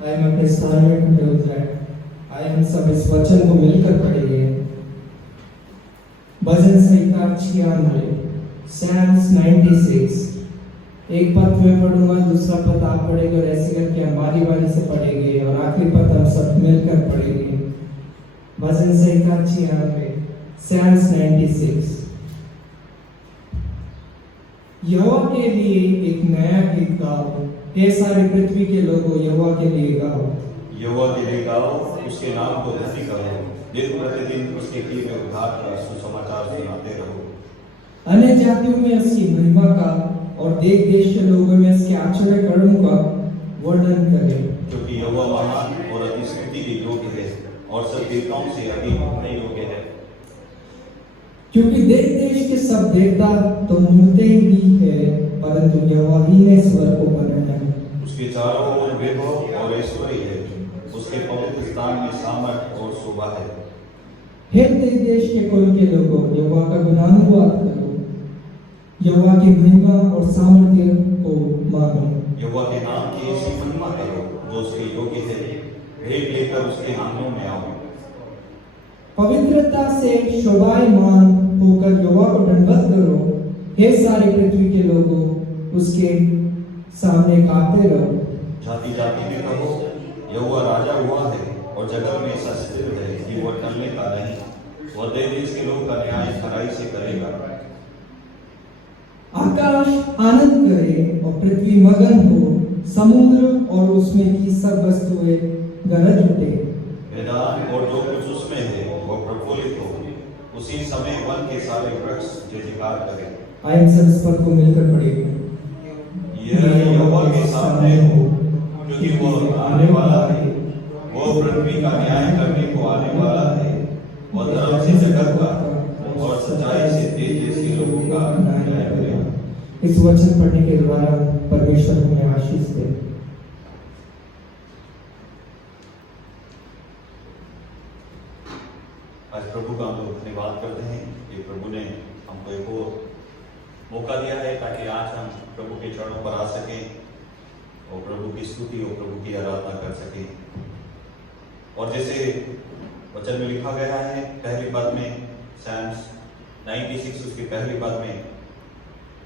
आइए हम अपने स्थान में खड़े हो जाए। आइए हम सब इस वचन को मिलकर पढ़ेंगे। भजन संहिता 96, Psalms 96। एक पद मैं पढ़ूंगा, दूसरा पद आप पढ़ेंगे और ऐसे करके हम बारी बारी से पढ़ेंगे और आखिरी पद हम सब मिलकर पढ़ेंगे। भजन संहिता 96, Psalms 96। यहोवा के लिए एक नया गीत गाओ, हे सारे पृथ्वी के लोगों, यहोवा के लिए गाओ। यहोवा के लिए गाओ, उसके नाम को धन्य करो, दिन प्रतिदिन उसके किए हुए उद्धार का सुसमाचार सुनाते रहो। अन्य जातियों में उसकी महिमा का और देश देश के लोगों में उसके आश्चर्य कर्मों का वर्णन करें। क्योंकि यहोवा महान और अति स्तुति के योग्य है और सब देवताओं से अधिक योग्य है। क्योंकि देश देश के सब देवता तो मूर्तें ही है, परंतु यहोवा ही ने स्वर्ग को बनाया। उसके चारों ओर वैभव और ऐश्वर्य है, उसके पवित्र स्थान में सामर्थ और शोभा है। हे देश देश के कुल के लोगों, यहोवा का गुणानुवाद करो, यहोवा की महिमा और सामर्थ्य को मानो। यहोवा के नाम की ऐसी महिमा करो जो उसके योग्य है, भेंट लेकर उसके आंगनों में आओ। पवित्रता से शोभायमान होकर यहोवा को दंडवत करो, हे सारे पृथ्वी के लोगों, उसके सामने गाते रहो। जाति जाति में कहो, यहोवा राजा हुआ है और जगत में ऐसा स्थिर है कि वह टलने का नहीं, वह देश के लोग का न्याय खराई से करेगा। आकाश आनंद करे और पृथ्वी मगन हो, समुद्र और उसमें की सब वस्तुएं गरज उठे। मैदान और जो कुछ उसमें है वह प्रफुल्लित हो, उसी समय वन के सारे वृक्ष जय जयकार करें। आइए सब इस पद को मिलकर पढ़ेंगे। यह यहोवा के सामने हो, क्योंकि वह आने वाला है, वह पृथ्वी का न्याय करने को आने वाला है। वह धर्म से जगत का और सच्चाई से देश देश के लोगों का न्याय करेगा। इस वचन पढ़ने के द्वारा परमेश्वर हमें आशीष दे। आज प्रभु का हम लोग धन्यवाद करते हैं कि प्रभु ने हमको एक और मौका दिया है ताकि आज हम प्रभु के चरणों पर आ सकें और प्रभु की स्तुति और प्रभु की आराधना कर सकें। और जैसे वचन में लिखा गया है पहली पद में, Psalms 96 उसकी पहली पद में,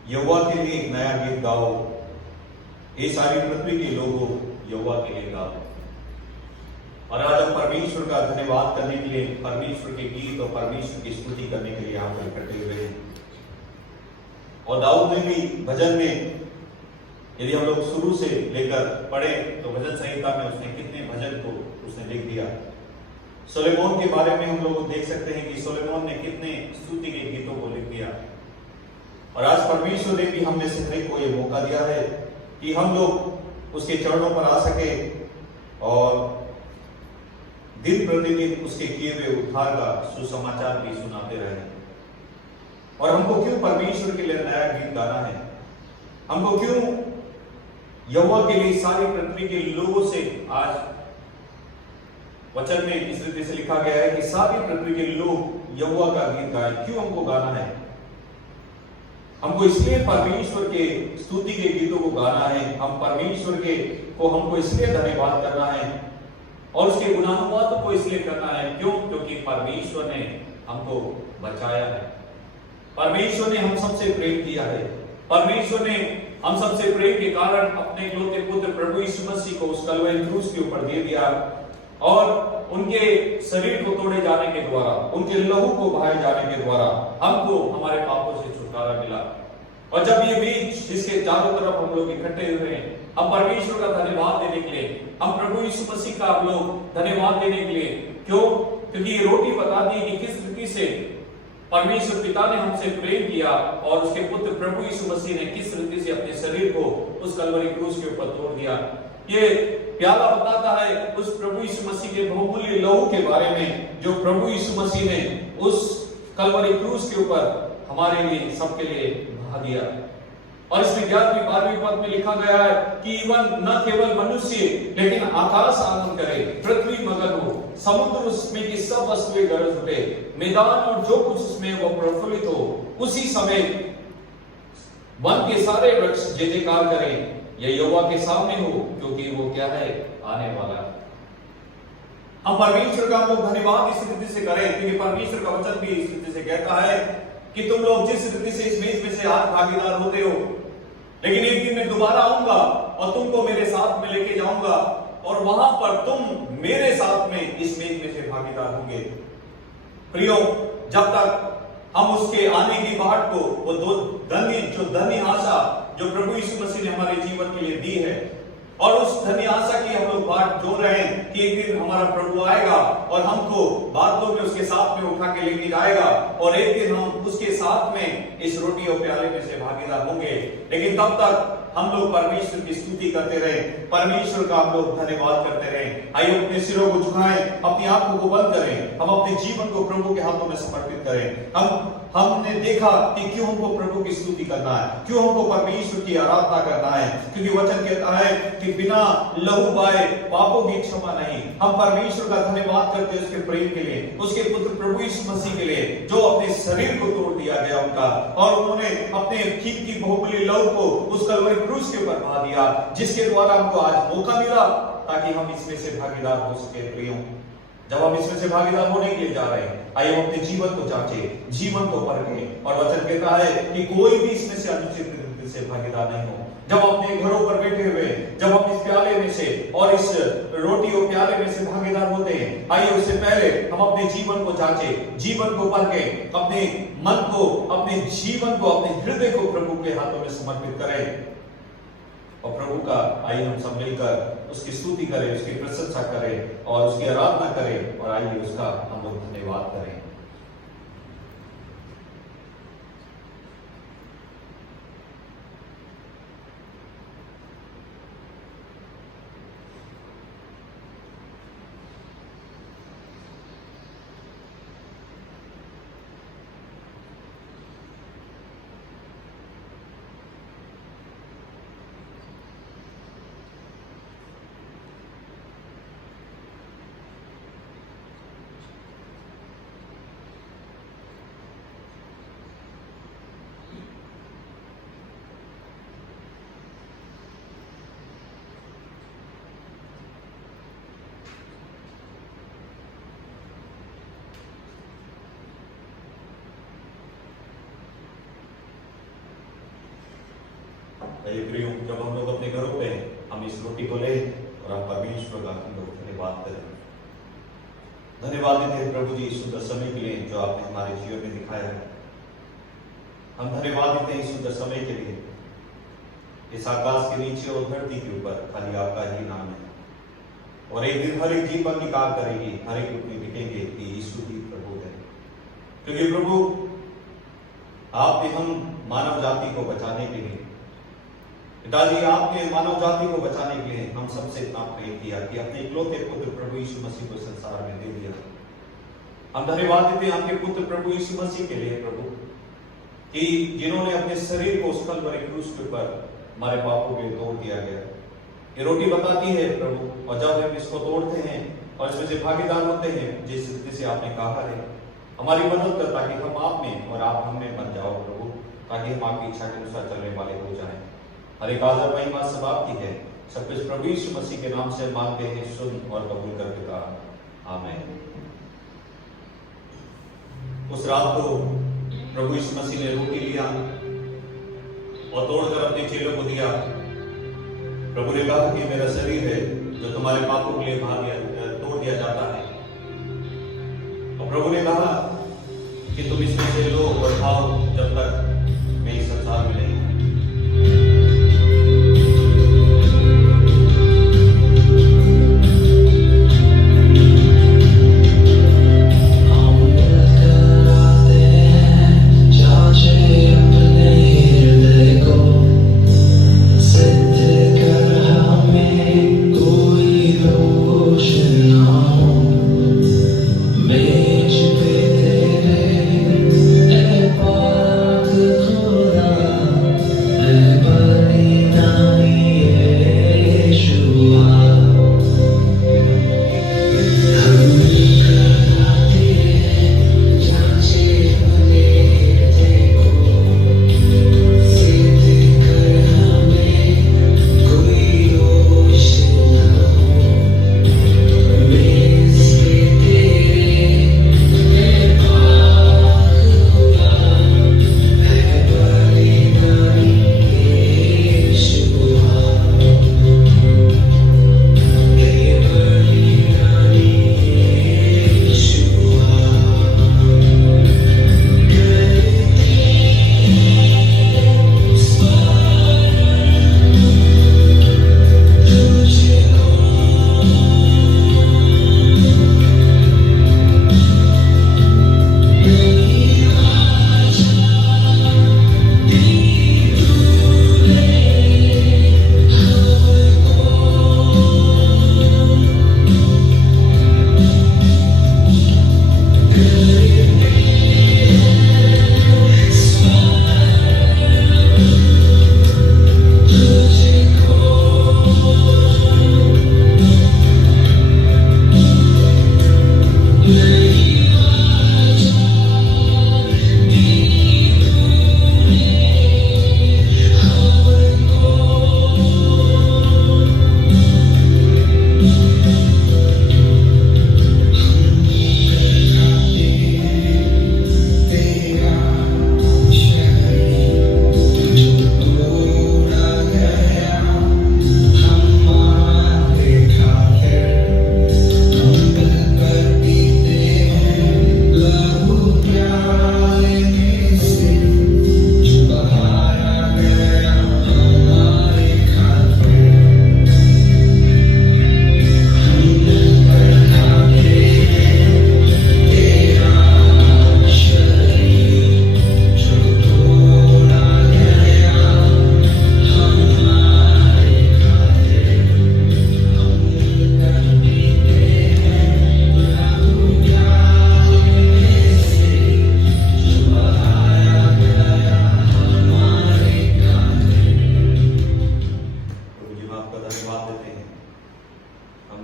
यहोवा के लिए एक नया गीत गाओ, ये सारी पृथ्वी के लोगों, यहोवा के लिए गाओ। और आज हम परमेश्वर का धन्यवाद करने के लिए, परमेश्वर के गीत और परमेश्वर की स्तुति करने के लिए यहाँ पर इकट्ठे हुए हैं। और दाऊद ने भी भजन में, यदि हम लोग शुरू से लेकर पढ़े तो भजन संहिता में उसने कितने भजन को उसने लिख दिया। सोलोमन के बारे में हम लोग देख सकते हैं कि सोलोमन ने कितने स्तुति के गीतों को लिख दिया। और आज परमेश्वर ने भी हमने से को ये मौका दिया है कि हम लोग उसके चरणों पर आ सके और दिन प्रतिदिन उसके किए हुए उद्धार का सुसमाचार भी सुनाते रहे। और हमको क्यों परमेश्वर के लिए नया गीत गाना है? हमको क्यों यहोवा के लिए सारी पृथ्वी के लोगों से, आज वचन में इस रीति से लिखा गया है कि सारी पृथ्वी के लोग यहोवा का गीत गाएं। क्यों हमको गाना है? हमको इसलिए परमेश्वर के स्तुति के गीतों को गाना है, हम परमेश्वर के को हमको इसलिए धन्यवाद करना है और उसके गुणानुवाद को इसलिए करना है। क्यों? क्योंकि परमेश्वर ने हमको बचाया है, परमेश्वर ने हम सबसे प्रेम किया है, परमेश्वर ने हम सबसे प्रेम के कारण अपने इकलौते पुत्र प्रभु यीशु मसीह को उस कलवरी क्रूस के ऊपर दे दिया और उनके शरीर को तोड़े जाने के द्वारा, उनके लहू को बहाए जाने के द्वारा हमको हमारे पापों से छुटकारा मिला। और जब ये बीच इसके चारों तरफ हम लोग इकट्ठे हुए हैं, हम परमेश्वर का धन्यवाद देने के लिए, हम प्रभु यीशु मसीह का हम लोग धन्यवाद देने के लिए, क्यों? क्योंकि ये रोटी बताती है कि किस रीति से परमेश्वर पिता ने हमसे प्रेम किया और उसके पुत्र प्रभु यीशु मसीह ने किस रीति से अपने शरीर को उस कलवरी क्रूस के ऊपर तोड़ दिया। ये प्याला बताता है उस प्रभु यीशु मसीह के बहुमूल्य लहू के बारे में, जो प्रभु यीशु मसीह ने उस कलवरी क्रूस के ऊपर हमारे लिए, सबके लिए बहा दिया। और इसमें 11वीं 12वीं पद में लिखा गया है कि न केवल मनुष्य लेकिन आकाश आनंद करे, पृथ्वी मगन हो, समुद्र उसमें की सब वस्तुएं गरज उठे, मैदान और जो कुछ उसमें वो प्रफुल्लित हो, उसी समय वन के सारे वृक्ष जय जयकार करें। यह यहोवा के सामने हो, क्योंकि वो क्या है? आने वाला है। हम परमेश्वर का हम लोग धन्यवाद इस रीति से करें, क्योंकि परमेश्वर का वचन भी इस रीति से कहता है कि तुम लोग जिस रीति से इस मेज में से आज भागीदार होते हो, लेकिन एक दिन मैं दोबारा आऊंगा और तुमको मेरे साथ में लेके जाऊंगा और वहां पर तुम मेरे साथ में इस मेज में से भागीदार होंगे। प्रियो, जब तक हम उसके आने की बाट को, वो दो धन्य आशा जो प्रभु यीशु मसीह ने हमारे जीवन के लिए दी है, और उस धन्य आशा की हम लोग बाट जोड़ रहे हैं कि एक दिन हमारा प्रभु आएगा और हमको बादलों में उसके साथ में उठा के लेके जाएगा और एक दिन हम उसके साथ में इस रोटी और प्याले में से भागीदार होंगे। लेकिन तब तक हम लोग परमेश्वर की स्तुति करते रहे, परमेश्वर का हम लोग धन्यवाद करते रहे। आइए अपने सिरों को झुकाएं, अपनी आंखों को बंद करें, हम अपने जीवन को प्रभु के हाथों में समर्पित करें। हमने देखा कि क्यों हमको प्रभु की स्तुति करना है, क्यों हमको परमेश्वर की आराधना करना है, क्योंकि वचन कहता है कि बिना लहू बहाए पापों की क्षमा नहीं। हम परमेश्वर का धन्यवाद करते हैं उसके प्रेम के लिए, उसके पुत्र प्रभु यीशु मसीह के लिए, जो अपने शरीर को तोड़ दिया गया उनका, और उन्होंने अपने कीमती बहुमूल्य लहू को उस कलवरी क्रूस के ऊपर बहा दिया, जिसके द्वारा हमको आज मौका मिला ताकि हम इसमें से भागीदार हो सके। प्रियो, जब हम इसमें से भागीदार होने के लिए जा रहे हैं, आइए हम अपने जीवन को जांचें, जीवन को परखें, और वचन कहता है कि कोई भी इसमें से अनुचित रीति से भागीदार नहीं हो। जब अपने घरों पर बैठे हुए, जब हम इस प्याले में से और इस रोटी और प्याले में से भागीदार होते हैं, आइए उससे पहले हम अपने जीवन को जांचें, जीवन को परखें, अपने मन को, अपने जीवन को, अपने हृदय को प्रभु के हाथों में समर्पित करें और प्रभु का आइए हम सब मिलकर उसकी स्तुति करें, उसकी प्रशंसा करें और उसकी आराधना करें, और आइए उसका हम लोग धन्यवाद करें। प्रियो, जब हम लोग अपने घरों पे हम इस रोटी को ले और हम परमेश्वर का हम लोग धन्यवाद करें। धन्यवाद देते हैं प्रभु जी इस सुंदर समय के लिए जो आपने हमारे जीवन में दिखाया है। हम धन्यवाद देते हैं इस सुंदर समय के लिए। इस आकाश के नीचे और धरती के ऊपर खाली आपका ही नाम है, और एक दिन हर एक जीवन निकाल करेगी, हर एक रूप में दिखेंगे कि यीशु ही प्रभु है। क्योंकि प्रभु आपने हम मानव जाति को बचाने के लिए, पिताजी आपने मानव जाति को बचाने के लिए हम सबसे इतना प्रेम किया कि अपने इकलौते पुत्र प्रभु यीशु मसीह को संसार में दे दिया। हम धन्यवाद देते हैं आपके पुत्र प्रभु यीशु मसीह के लिए प्रभु, कि जिन्होंने अपने शरीर को उस कलवरी क्रूस के ऊपर हमारे पापों के लिए तोड़ दिया गया। ये रोटी बताती है प्रभु, और जब हम इसको तोड़ते हैं और इसमें से भागीदार होते हैं, जिस रीति से आपने कहा है, हमारी मदद कर ताकि हम आप में और आप हम में बन जाओ प्रभु, ताकि हम आपकी इच्छा के अनुसार चलने वाले हो जाएं। हर एक आदर महिमा सब आपकी है। सब कुछ प्रभु यीशु मसीह के नाम से मांगते हैं, सुन और कबूल कर पिता, आमीन। उस रात को प्रभु यीशु मसीह ने रोटी लिया और तोड़कर अपने चेलों को दिया। प्रभु ने कहा कि मेरा शरीर है जो तुम्हारे पापों के लिए तोड़ दिया जाता है, और प्रभु ने कहा कि तुम इसमें से लो और खाओ जब तक मैं इस संसार में नहीं। मेज पे तेरे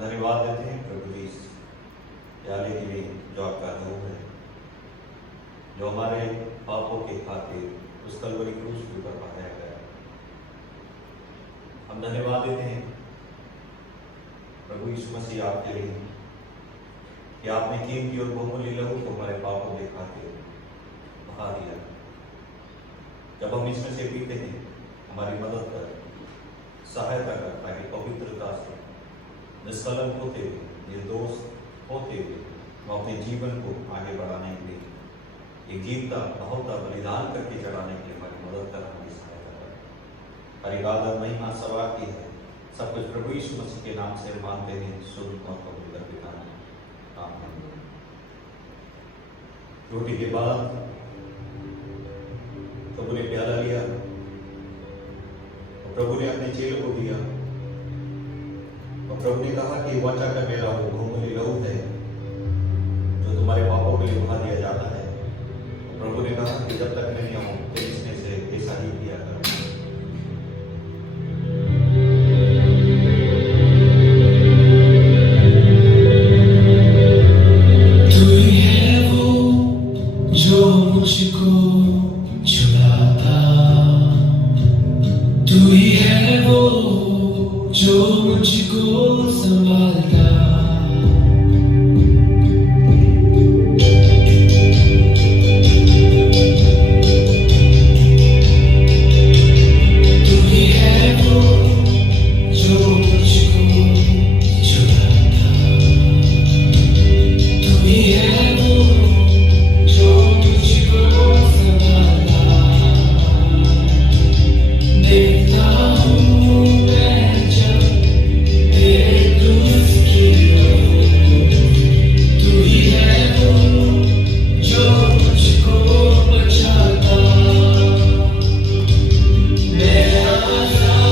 धन्यवाद देते हैं प्रभु जी इस प्याले के लिए जो आपका रूप है, जो हमारे पापों के खातिर उस कलवरी क्रूस के ऊपर बढ़ाया गया। हम धन्यवाद देते हैं प्रभु यीशु मसीह आपके लिए कि आपने कीमती और बहुमूल्य लहू को हमारे पापों के खातिर बहा दिया। जब हम इसमें से पीते हैं, हमारी मदद कर, सहायता करता है पवित्रता से निष्कलंक होते हुए, निर्दोष होते हुए हम अपने जीवन को आगे बढ़ाने के लिए एक जीवता बहुता बलिदान करके चढ़ाने के लिए हमारी मदद कर, हमारी सहायता कर। हर एक आदर महिमा सवा की है, सब कुछ प्रभु यीशु मसीह के नाम से मांगते हैं, शुद्ध और पवित्र पिता में आमीन। रोटी के बाद प्रभु ने प्याला लिया और प्रभु ने अपने चेलों को दिया और प्रभु ने कहा कि वाचा का मेरा वो बहुमूल्य लहू है जो तुम्हारे पापों के लिए बहा दिया जाता है। और प्रभु ने कहा कि जब तक मैं नहीं आऊं तो इसमें से ऐसा ही किया करो। तू ही है वो जो मुझको छुड़ाता, तू ही है वो जो मुझको संभालता। तू ही है वो जो मुझको छुड़ाता, तू ही है वो जो मुझको संभालता। देखता हूँ मैं जब तेरे क्रूस की ओर, तू ही है वो जो मुझको बचाता। मैं आज़ाद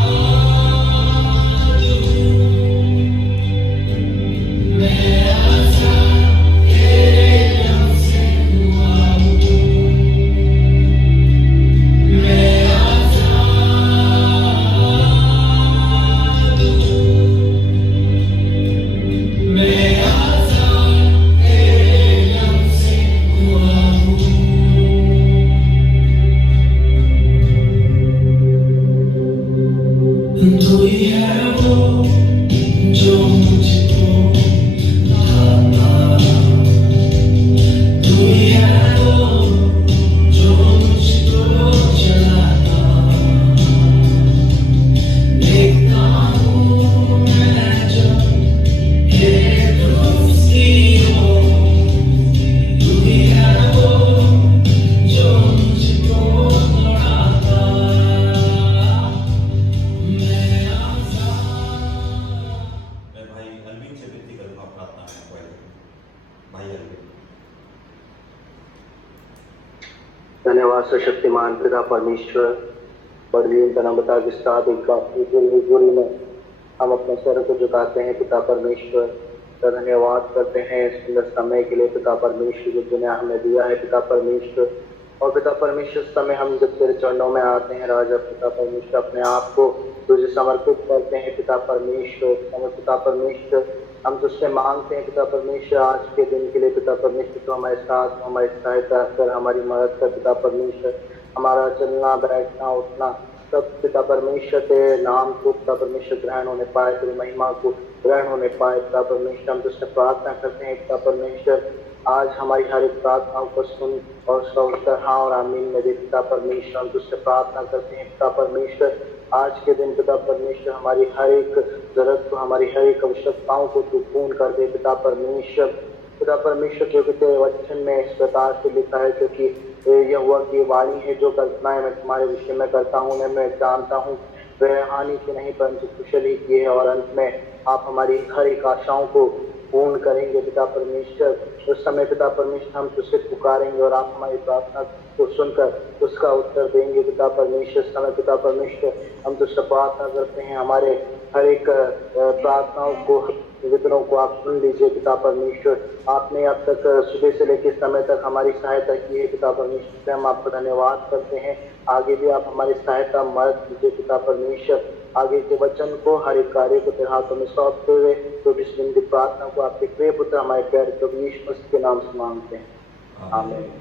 हूँ, मैं आज़ाद तेरे नाम से हुआ हूँ। मैं आज़ाद हूँ, मैं आज़ाद तेरे नाम से हुआ हूँ। तू ही है वो जो मुझको उठाता, तू ही है वो जो मुझको चलाता। देखता हूँ मैं जब तेरे क्रूस की ओर, तू ही है वो जो मुझको दौड़ाता। मैं आज़ाद। मैं भाई अलवीन से विनती करूंगा प्रार्थना में। भाई अलवीन। धन्यवाद सशक्तिमान पिता परमेश्वर, बड़ी धनवता के साथ एक बार हुजूरी में हम अपने सर को झुकाते हैं पिता परमेश्वर। तो धन्यवाद करते हैं इस सुंदर समय के लिए पिता परमेश्वर जो दुनिया हमें दिया है पिता परमेश्वर। और पिता परमेश्वर इस समय हम जब तेरे चरणों में आते हैं राजा पिता परमेश्वर, अपने आप को तुझे समर्पित करते हैं पिता परमेश्वर। पिता परमेश्वर हम तुझसे मांगते हैं पिता परमेश्वर आज के दिन के लिए पिता परमेश्वर, तो हमारे साथ हमारी सहायता कर, हमारी मदद कर पिता परमेश्वर। हमारा चलना बैठना उठना सब पिता परमेश्वर तेरे नाम को पिता परमेश्वर ग्रहण होने पाए, तेरी महिमा को ग्रहण होने पाए पिता परमेश्वर। हम तुझसे प्रार्थना करते हैं पिता परमेश्वर, आज हमारी हर एक प्रार्थनाओं को सुन और उसका उत्तर हाँ और आमीन में दे पिता परमेश्वर। हम तुझसे प्रार्थना करते हैं पिता परमेश्वर, आज के दिन पिता परमेश्वर हमारी हर एक जरूरत को, हमारी हर एक आवश्यकताओं को तू पूर्ण कर दे पिता परमेश्वर। पिता परमेश्वर क्योंकि तेरे वचन में इस प्रकार से लिखा है, क्योंकि यहोवा की वाणी है, जो कल्पनाएं मैं तुम्हारे विषय में करता हूँ उन्हें मैं जानता हूँ, वह हानि की नहीं परंतु कुशल ही की है। और अंत में आप हमारी हर एक आशाओं को पूर्ण करेंगे पिता परमेश्वर। उस समय पिता परमेश्वर हम तुझसे पुकारेंगे और आप हमारी प्रार्थना को सुनकर उसका उत्तर देंगे पिता परमेश्वर। इस समय पिता परमेश्वर हम तुझसे प्रार्थना करते हैं, हमारे हर एक प्रार्थनाओं को, निवेदनों को आप सुन लीजिए पिता परमेश्वर। आपने अब तक सुबह से लेकर समय तक हमारी सहायता की है पिता परमेश्वर, हम आपका धन्यवाद करते हैं। आगे भी आप हमारी सहायता मदद कीजिए पिता परमेश्वर। आगे के वचन को, हर एक कार्य को तेरे हाथों में सौंपते हुए तो इस दिन की प्रार्थना को आपके प्रिय पुत्र हमारे प्यारे प्रभु यीशु मसीह के नाम से मांगते हैं, आमीन।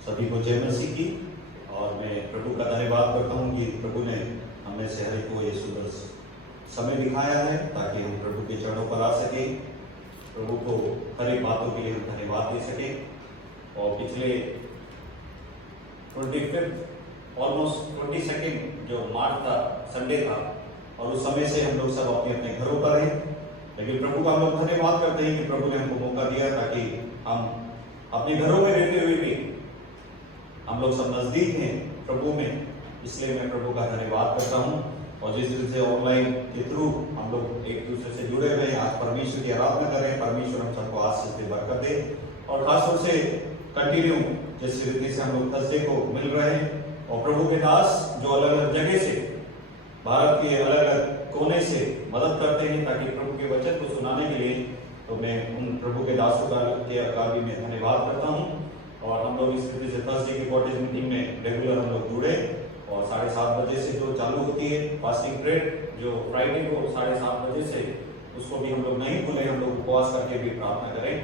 सभी को जय मसीह की। और मैं प्रभु का धन्यवाद करता हूँ कि प्रभु ने हमें से हर एक को ये सुंदर समय दिखाया है ताकि हम प्रभु के चरणों पर आ सके, प्रभु को हर एक बातों के लिए हम धन्यवाद दे सके। और पिछले 25 ऑलमोस्ट 22 जो मार्च था, संडे था, और उस समय से हम लोग सब अपने अपने घरों पर हैं, लेकिन प्रभु का हम लोग धन्यवाद करते हैं कि प्रभु ने हमको मौका दिया ताकि हम अपने घरों में रहते हुए भी हम लोग सब नजदीक हैं प्रभु में। इसलिए मैं प्रभु का धन्यवाद करता हूँ। और जिस दिन से ऑनलाइन के थ्रू हम लोग एक दूसरे से जुड़े हुए हैं, आज परमेश्वर की आराधना करें, परमेश्वर हम सबको आशीष दे, बरकत दे। और खासतौर से कंटिन्यू जिस रीति से हम लोग थर्सडे को मिल रहे हैं, और प्रभु के दास जो अलग अलग जगह से, भारत के अलग अलग कोने से मदद करते हैं ताकि प्रभु के वचन को सुनाने के लिए, तो मैं उन प्रभु के दासों का भी मैं धन्यवाद करता हूँ। और हम लोग इस रीति से थर्सडे की कॉटेज मीटिंग में रेगुलर हम लोग जुड़े, और 7:30 बजे से जो चालू होती है फास्टिंग प्रेयर, जो फ्राइडे को 7:30 बजे से, उसको भी हम लोग नहीं भूलें, हम लोग उपवास करके भी प्रार्थना करें।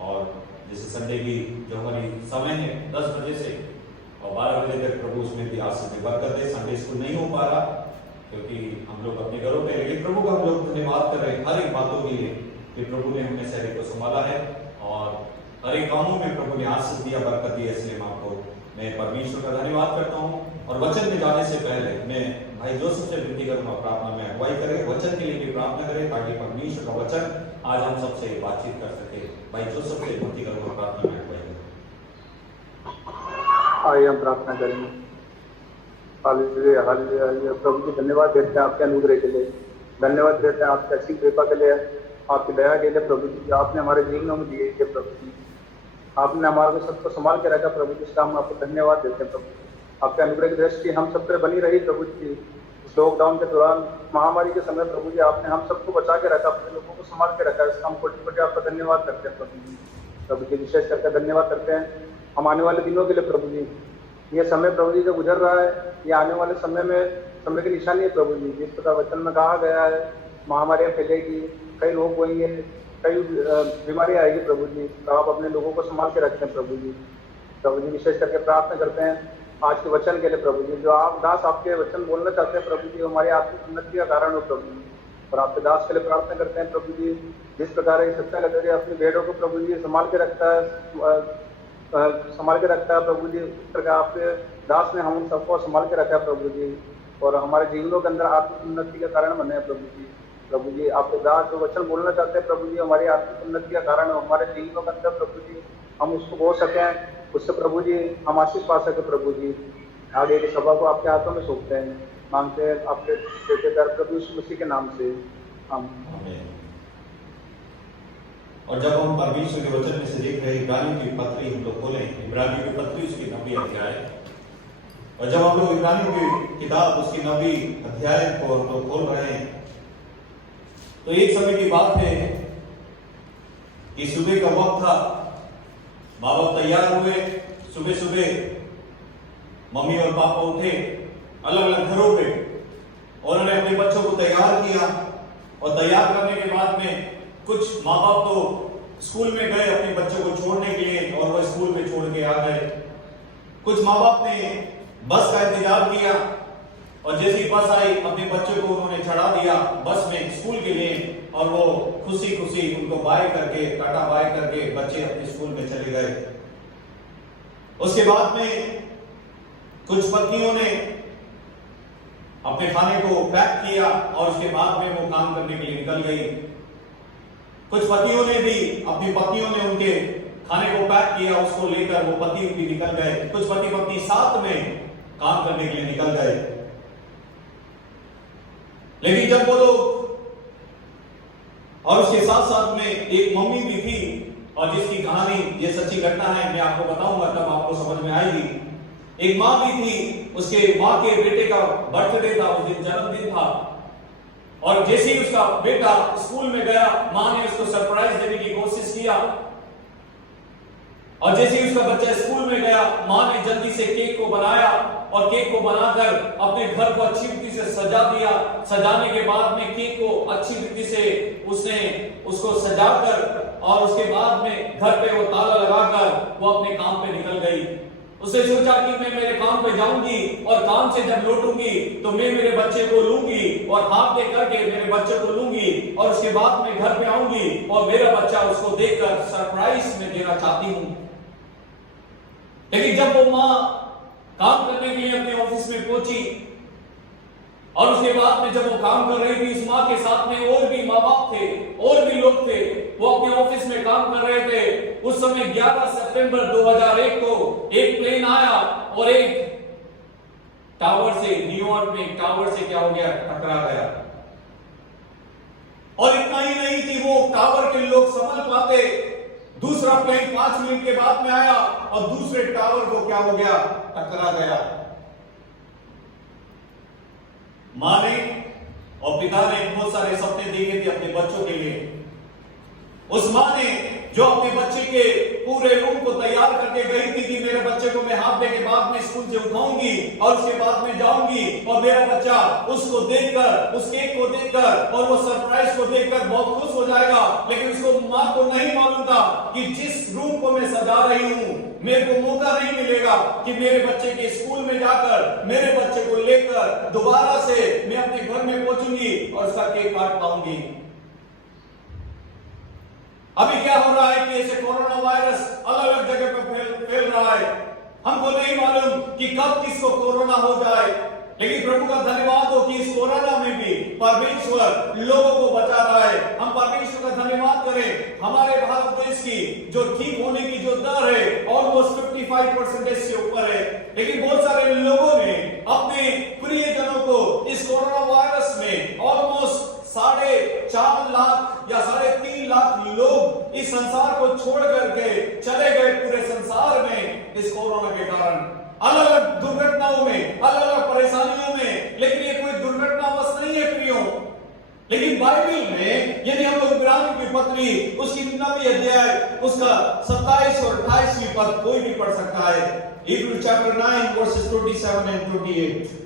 और जैसे संडे की जो हमारी समय है 10 बजे से और 12 बजे तक, प्रभु उसमें भी आशीष दे, बरकत दे। संडे स्कूल नहीं हो पा रहा क्योंकि हम लोग अपने घरों पे, लेकिन प्रभु का हम लोग धन्यवाद कर रहे हैं हर एक बातों के लिए कि प्रभु ने हमें शरीर को संभाला है और हर एक कामों में प्रभु ने आशीष दिया, बरकत दिया। इसलिए मैं परमेश्वर का धन्यवाद करता हूँ। और वचन में जाने से पहले मैं भाई जोसेफ से विनती करूंगा, प्रार्थना में अगुवाई करें, वचन के लिए भी प्रार्थना करें ताकि परमेश्वर का वचन आज हम सबसे बातचीत कर सके। भाई जोसेफ से विनती करूंगा, प्रार्थना में अगुवाई करें। आइए हम प्रार्थना करेंगे। Hallelujah, hallelujah. प्रभु जी धन्यवाद देते हैं आपके अनुग्रह के लिए, धन्यवाद देते हैं आपकी अच्छी कृपा के लिए, आपकी दया के लिए प्रभु जी, आपने हमारे जीवनों में दिए थे प्रभु जी, आपने हमारे सबको संभाल के रखा प्रभु जी, इसका हम आपको धन्यवाद देते हैं प्रभु। आपके अनुग्रह की दृष्टि हम सब पर बनी रही प्रभु जी। इस लॉकडाउन के दौरान, महामारी के समय प्रभु जी, आपने हम सबको बचा के रखा, अपने लोगों को संभाल के रखा, इसका हम कोटि आपका धन्यवाद करते हैं प्रभु जी। प्रभु जी विशेष करके धन्यवाद करते हैं हम आने वाले दिनों के लिए प्रभु जी। ये समय प्रभु जी जो गुजर रहा है, ये आने वाले समय में समय की निशानी है प्रभु जी। जिस प्रकार वचन में कहा गया है, महामारियां फैलेगी, कई रोग होंगे, कई बीमारी आएगी प्रभु जी, तो आप अपने लोगों को संभाल के रखते हैं प्रभु जी। प्रभु जी विशेष करके प्रार्थना करते हैं आज के वचन के लिए प्रभु जी, जो आप दास आपके वचन बोलना चाहते हैं प्रभु जी, हमारी आत्मिक उन्नति का कारण हो प्रभु जी। और आपके दास के लिए प्रार्थना करते हैं प्रभु जी, जिस प्रकार सच्चा लगे अपनी भेड़ों को प्रभु जी संभाल के रखता है प्रभु जी, इस प्रकार आपके दास ने हम सबको संभाल के रखा है प्रभु जी, और हमारे जीवनों के अंदर आत्मिक उन्नति का कारण बने हैं प्रभु जी। प्रभु जी आपके दास जो वचन बोलना चाहते हैं प्रभु जी, हमारी आत्मिक उन्नति का कारण हो, हमारे जीवनों के अंदर प्रभु जी हम उसको बोल सकें, उससे प्रभु जी हम आशीष पा सके प्रभु जी। आगे की सभा को आपके हाथों में सौंपते हैं, मांगते हैं आपके बेटे प्रभु यीशु मसीह के नाम से, आमीन। और जब हम परमेश्वर के वचन में से देख रहे हैं, इब्रानियों की पत्री हम लोग खोलें, इब्रानियों की पत्री उसकी 9वीं अध्याय, और जब हम लोग इब्रानियों की किताब उसकी 9वीं अध्याय को हम लोग खोल रहे हैं, तो एक समय की बात है कि सुबह का वक्त था, माँ बाप तैयार हुए, सुबह सुबह मम्मी और पापा उठे अलग अलग घरों पे, और उन्होंने अपने बच्चों को तैयार किया। और तैयार करने के बाद में कुछ माँ बाप तो स्कूल में गए अपने बच्चों को छोड़ने के लिए, और वह स्कूल में छोड़ के आ गए। कुछ माँ बाप ने बस का इंतजार किया, और जैसी बस आई अपने बच्चों को उन्होंने चढ़ा दिया बस में स्कूल के लिए, और वो खुशी खुशी उनको बाय करके, टाटा बाय करके बच्चे अपने स्कूल में चले गए। उसके बाद में कुछ पत्नियों ने अपने खाने को पैक किया, और उसके बाद में वो काम करने के लिए निकल गई। कुछ पतियों ने भी, अपनी पत्नियों ने उनके खाने को पैक किया, उसको लेकर वो पति भी निकल गए। कुछ पति पत्नी साथ में काम करने के लिए निकल गए। लेकिन जब वो लोग और उसके साथ साथ में एक मम्मी भी थी, और जिसकी कहानी, ये सच्ची घटना है, मैं आपको बताऊंगा तब आपको समझ में आएगी। एक माँ भी थी, उसके माँ के बेटे का बर्थडे था, उस दिन जन्मदिन था, और जैसे ही उसका बेटा स्कूल में गया, माँ ने उसको सरप्राइज देने की कोशिश किया, और जैसे ही उसका बच्चा स्कूल में गया, माँ ने जल्दी से केक को बनाया, और केक को बनाकर अपने घर को अच्छी रीति से सजा दिया। सजाने के बाद में केक को अच्छी रीति से उसने उसको सजाकर, और उसके बाद में घर पे वो ताला लगाकर वो अपने काम पे निकल गई। उसने सोचा कि मैं मेरे काम पे जाऊंगी, और काम से जब लौटूंगी तो मैं मेरे बच्चे को लूंगी, और हाथ दे करके मेरे बच्चे को लूंगी, और उसके बाद मैं घर पे आऊंगी और मेरा बच्चा उसको देखकर सरप्राइज में देना चाहती हूं। लेकिन जब वो माँ काम करने के लिए अपने ऑफिस में पहुंची, और उसके बाद में जब वो काम कर रही थी, इस माँ के साथ में और भी माँ बाप थे, और भी लोग थे, वो अपने ऑफिस में काम कर रहे थे। उस समय 11 सितंबर 2001 को एक प्लेन आया, और एक टावर से, न्यूयॉर्क में एक टावर से क्या हो गया, टकरा गया। और इतना ही नहीं कि वो टावर के लोग संभल पाते, दूसरा प्लेन 5 मिनट के बाद में आया, और दूसरे टावर को क्या हो गया, टकरा गया। मां ने और पिता ने बहुत सारे सपने देखे थे अपने बच्चों के लिए। उस मां ने जो अपने बच्चे के पूरे रूम को तैयार करके गई थी कि मेरे बच्चे को मैं हाफ डे के बाद में स्कूल से उठाऊंगी, और उसके बाद में जाऊंगी, और मेरा बच्चा उसको देखकर, उस केक को देखकर, और वो सरप्राइज को देखकर बहुत खुश हो जाएगा। लेकिन उसको मां को नहीं मालूम था कि जिस रूम को मैं सजा रही हूं, मेरे को मौका नहीं मिलेगा कि मेरे बच्चे के स्कूल में जाकर मेरे बच्चे को लेकर दोबारा से मैं अपने घर में पहुंचूंगी और उसका केक काट पाऊंगी। अभी क्या हो रहा है कि ऐसे कोरोना वायरस अलग अलग जगह पर फैल रहा है। हमको नहीं मालूम कि कब किसको कोरोना हो जाए, लेकिन प्रभु का धन्यवाद हो कि इस कोरोना में भी परमेश्वर लोगों को बचा रहा है। हम परमेश्वर का धन्यवाद करें। हमारे भारत देश की जो ठीक होने की जो दर है ऑलमोस्ट 55% से ऊपर है, लेकिन बहुत सारे लोगों ने अपने प्रियजनों को इस कोरोना वायरस में ऑलमोस्ट 4.5 लाख या 3.5 लाख लोग इस संसार को छोड़ करके चले गए पूरे संसार में इस कोरोना के कारण, अलग अलग दुर्घटनाओं में, अलग अलग परेशानियों में। लेकिन ये कोई दुर्घटनावश नहीं है प्रियो। लेकिन बाइबल में यदि हम लोग इब्रानियों की पत्री उसकी 9वीं अध्याय उसका 27 और 28वीं पद कोई भी पढ़ सकता है। Hebrews chapter 9 verses 27 and 28।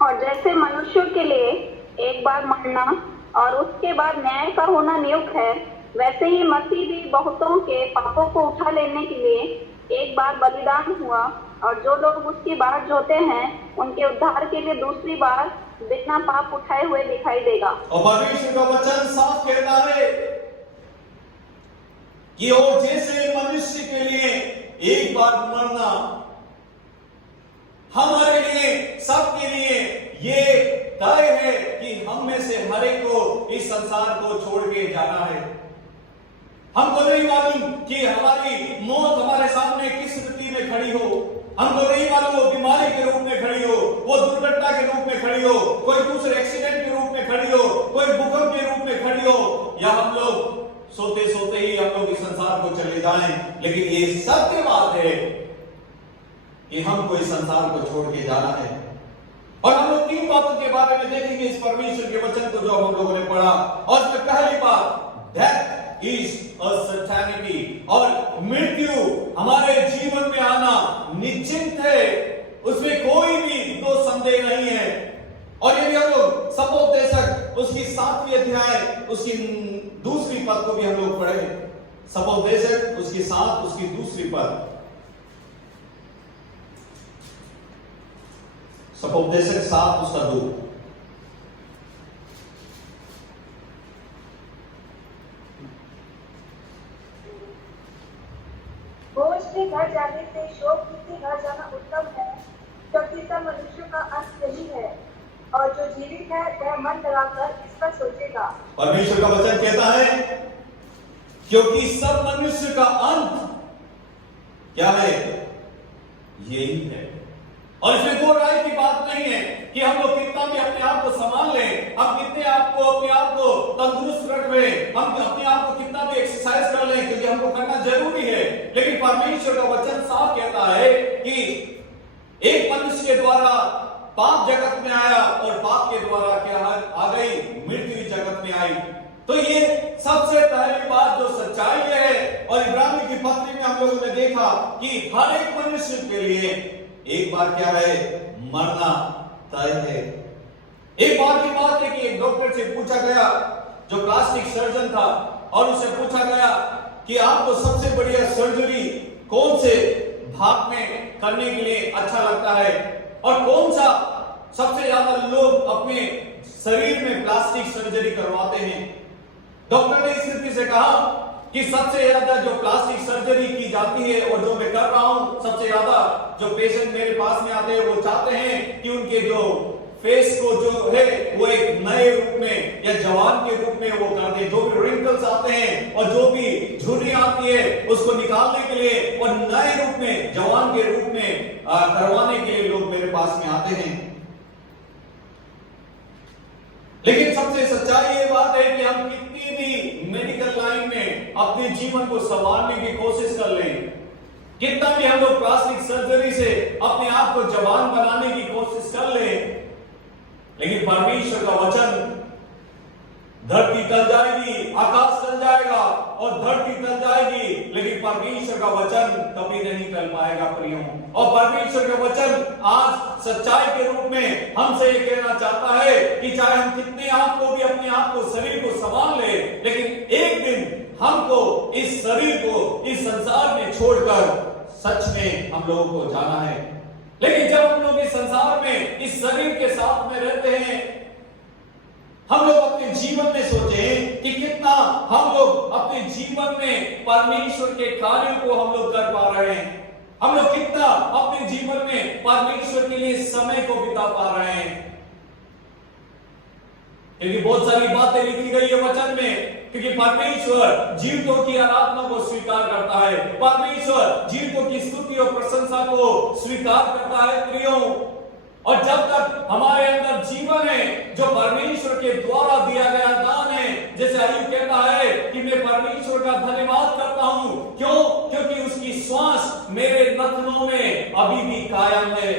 और जैसे मनुष्यों के लिए एक बार मरना और उसके बाद न्याय का होना नियुक्त है, वैसे ही मसीह भी बहुतों के पापों को उठा लेने के लिए एक बार बलिदान हुआ, और जो लोग उसकी बाट जोते हैं उनके उद्धार के लिए दूसरी बार बिना पाप उठाए हुए दिखाई देगा। और परमेश्वर का वचन साफ कहता है कि और जैसे मनुष्य के लिए एक बार मरना, हमारे लिए, सबके लिए ये तय है कि हम में से हर एक को इस संसार को छोड़ के जाना है। हमको नहीं मालूम कि हमारी मौत हमारे सामने किस स्थिति में खड़ी हो। हमको नहीं मालूम वो बीमारी के रूप में खड़ी हो, वो दुर्घटना के रूप में खड़ी हो, कोई दूसरे एक्सीडेंट के रूप में खड़ी हो, कोई भूकंप के रूप में खड़ी हो, या हम लोग सोते सोते ही हम लोग इस संसार को चले जाएं। लेकिन ये सत्य बात है कि हमको इस संसार को छोड़ के जाना है। और हम लोग 3 बातों के बारे में देखेंगे इस परमेश्वर के वचन को जो हम लोगों ने पढ़ा। और इसमें पहली बात, डेथ इज अ सर्टेनिटी, और मृत्यु हमारे जीवन में आना निश्चित है, उसमें कोई भी दो संदेह नहीं है। और यदि हम लोग सपोपदेशक उसकी 7वीं अध्याय उसकी 2री पद को भी हम लोग पढ़े, सपोपदेशक उसकी 7 उसकी 2री पद, सपोपदेशक 7 उसका 2। बोझ के घर जाने से शोक के घर जाना उत्तम है, क्योंकि सब मनुष्य का अंत यही है, और जो जीवित है वह मन लगाकर इस पर सोचेगा। परमेश्वर का वचन कहता है क्योंकि सब मनुष्य का अंत क्या है, यही है, और इसमें दो राय की बात नहीं है कि हम लोग कितना भी अपने आप को संभाल लें, हम कितने अपने आप को तंदुरुस्त रखें, हम अपने आप को कितना भी एक्सरसाइज कर लें, क्योंकि हमको करना जरूरी है। लेकिन परमेश्वर का वचन साफ कहता है कि एक मनुष्य के द्वारा पाप जगत में आया और पाप के द्वारा क्या आ गई, मृत्यु जगत में आई। तो ये सबसे पहली बात जो सच्चाई है, और इब्रानी की पत्री में हम लोगों ने देखा कि हर एक मनुष्य के लिए एक बार क्या है, मरना तय है। एक बार की बात है कि एक डॉक्टर से पूछा गया, जो प्लास्टिक सर्जन था, और उससे पूछा गया कि आपको सबसे बढ़िया सर्जरी कौन से भाग में करने के लिए अच्छा लगता है, और कौन सा सबसे ज्यादा लोग अपने शरीर में प्लास्टिक सर्जरी करवाते हैं। डॉक्टर ने इस स्थिति से कहा कि सबसे ज्यादा जो प्लास्टिक सर्जरी की जाती है और जो मैं कर रहा हूं, सबसे ज्यादा जो पेशेंट मेरे पास में आते हैं वो चाहते हैं कि उनके जो फेस को जो है वो एक नए रूप में या जवान के रूप में वो कर दे। जो भी रिंकल्स आते हैं और जो भी झुर्री आती है उसको निकालने के लिए और नए रूप में, जवान के रूप में करवाने के लिए लोग मेरे पास में आते हैं। लेकिन सबसे सच्चाई ये बात है कि हम कितनी भी मेडिकल लाइन में अपने जीवन को संवारने की कोशिश कर लें, कितना भी हम लोग प्लास्टिक सर्जरी से अपने आप को जवान बनाने की कोशिश कर लें, लेकिन परमेश्वर का वचन, धरती टल जाएगी, आकाश टल जाएगा और धरती टल जाएगी, लेकिन परमेश्वर का वचन कभी नहीं टल पाएगा प्रियों। और परमेश्वर का वचन आज सच्चाई के रूप में हमसे ये कहना चाहता है कि चाहे हम कितने आप को भी, अपने आप को, शरीर को संभाल ले, लेकिन एक दिन हमको इस शरीर को इस संसार में छोड़कर सच में हम लोगों को जाना है। लेकिन जब हम लोग इस संसार में इस शरीर के साथ में रहते हैं, हम लोग अपने जीवन में सोचें कि कितना हम लोग अपने जीवन में परमेश्वर के कार्यों को हम लोग कर पा रहे हैं, हम लोग कितना अपने जीवन में परमेश्वर के लिए समय को बिता पा रहे हैं। क्योंकि बहुत सारी बातें लिखी गई है वचन में, क्योंकि परमेश्वर जीवितों की आराधना को स्वीकार करता है, परमेश्वर जीवितों की स्तुति और प्रशंसा को स्वीकार करता है प्रियों। और जब तक हमारे अंदर जीवन है जो परमेश्वर के द्वारा दिया गया दान है, जैसे अय्यूब कहता है कि मैं परमेश्वर का धन्यवाद करता हूं, क्यों? क्योंकि उसकी श्वास मेरे नथनों में अभी भी कायम है।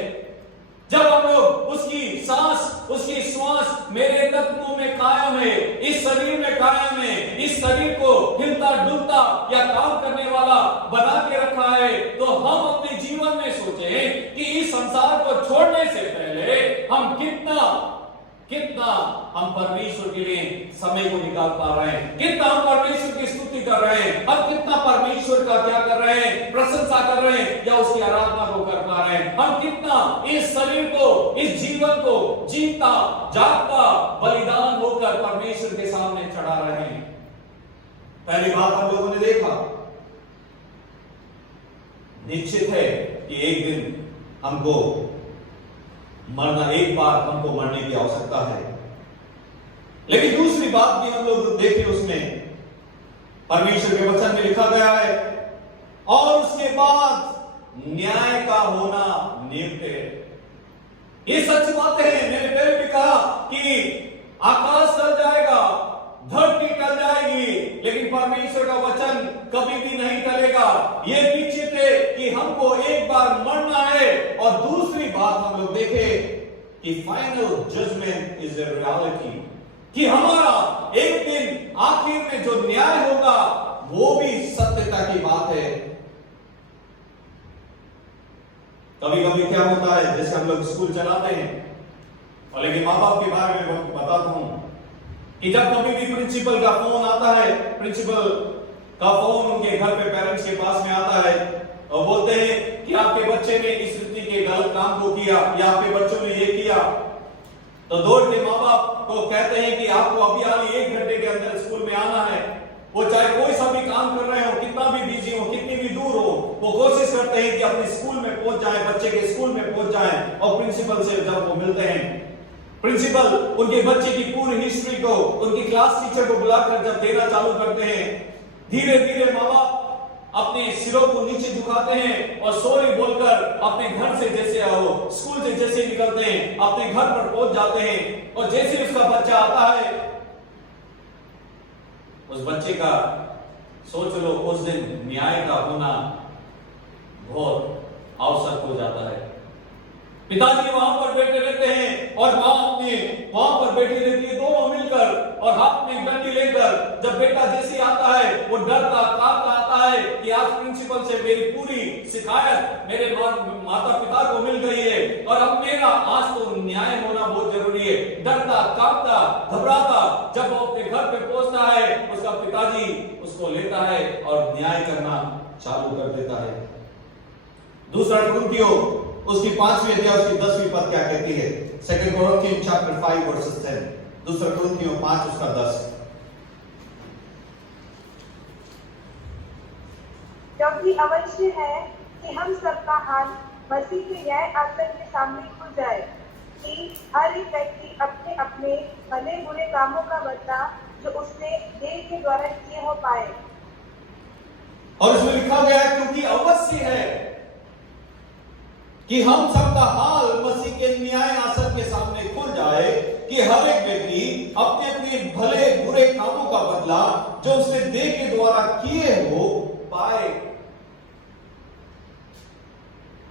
जब हम लोग उसकी सांस, उसकी श्वास मेरे नथनों में कायम है, इस शरीर में कायम है, इस शरीर को हिलता डुलता या काम करने वाला बना के रखा है, तो हम अपने जीवन में सोचें कि इस संसार को छोड़ने से पहले हम कितना हम परमेश्वर के लिए समय को निकाल पा रहे हैं, कितना हम परमेश्वर की स्तुति कर रहे हैं, हम कितना परमेश्वर का क्या कर रहे हैं, प्रशंसा कर रहे हैं या उसकी आराधना को कर पा रहे हैं, हम कितना इस शरीर को, इस जीवन को जीता जागता बलिदान होकर परमेश्वर के सामने चढ़ा रहे हैं। पहली बात हम लोगों ने देखा, निश्चित है कि एक दिन हमको मरना, एक बार हमको मरने की आवश्यकता है। लेकिन दूसरी बात भी हम लोग देखें, उसमें परमेश्वर के वचन में लिखा गया है और उसके बाद न्याय का होना नियुक्त है। ये सच बात है। मैंने पहले भी कहा कि आकाश टल जाएगा, धरती टल जाएगी, लेकिन परमेश्वर का वचन कभी भी नहीं टलेगा। ये निश्चित है कि हमको एक बार मरना है। और दूसरी बात हम लोग देखें कि final judgement is a reality, कि हमारा एक दिन आखिर में जो न्याय होगा वो भी सत्यता की बात है। कभी कभी क्या होता है, जैसे हम लोग स्कूल चलाते हैं, और लेकिन माँ बाप के बारे में मैं बताता हूं कि जब कभी भी प्रिंसिपल का फोन आता है, प्रिंसिपल का फोन उनके घर पे पेरेंट्स के पास में आता है और बोलते हैं कि आपके बच्चे ने इस रीति के गलत काम को किया या आपके बच्चों ने ये किया, तो दौड़ के माँ बाप को कहते हैं कि आपको अभी हाल 1 घंटे के अंदर स्कूल में आना है। वो चाहे कोई सा भी काम कर रहे हो, कितना भी बिजी हो, कितनी भी दूर हो, वो कोशिश करते हैं कि अपने स्कूल में पहुंच जाए, बच्चे के स्कूल में पहुंच जाए। और प्रिंसिपल से जब वो मिलते हैं, प्रिंसिपल उनके बच्चे की पूरी हिस्ट्री को उनकी क्लास टीचर को बुलाकर जब देना चालू करते हैं, धीरे धीरे माँ बाप अपने सिरों को नीचे झुकाते हैं और सॉरी बोलकर अपने घर से जैसे आओ स्कूल से जैसे निकलते हैं अपने घर पर पहुंच जाते हैं और जैसे उसका बच्चा आता है उस बच्चे का सोच लो उस दिन न्याय का होना बहुत आवश्यक हो जाता है। पिताजी वहां पर बैठे रहते हैं और मां अपने वहां पर बैठी रहती है दोनों मिलकर और हाथ में डंडी लेकर जब बेटा जैसे आता है वो डरता कांपता आता है कि आज प्रिंसिपल से मेरी पूरी शिकायत मेरे माता पिता को मिल गई है और अब मेरा आज तो न्याय होना बहुत जरूरी है। डरता कांपता घबराता जब वो अपने घर पे पहुंचता है उसका पिताजी उसको लेता है और न्याय करना चालू कर देता है। दूसरा कुरिन्थियों उसकी 5वीं अध्याय उसकी 10वीं पद क्या कहती है? 2 Corinthians chapter 5 verses 10। दूसरा कुरिन्थियों 5 उसका 10। क्योंकि अवश्य है कि हम सबका हाल मसीह के न्याय आसन के सामने खुल जाए कि हर एक व्यक्ति अपने अपने भले बुरे कामों का बदला जो उसने देह के द्वारा किए हो पाए। और इसमें लिखा गया है क्योंकि अवश्य है कि हम सबका हाल मसीह के न्याय आसन के सामने खुल जाए कि हर एक व्यक्ति अपने अपने भले बुरे कामों का बदला जो उसने देह के द्वारा किए हो पाए।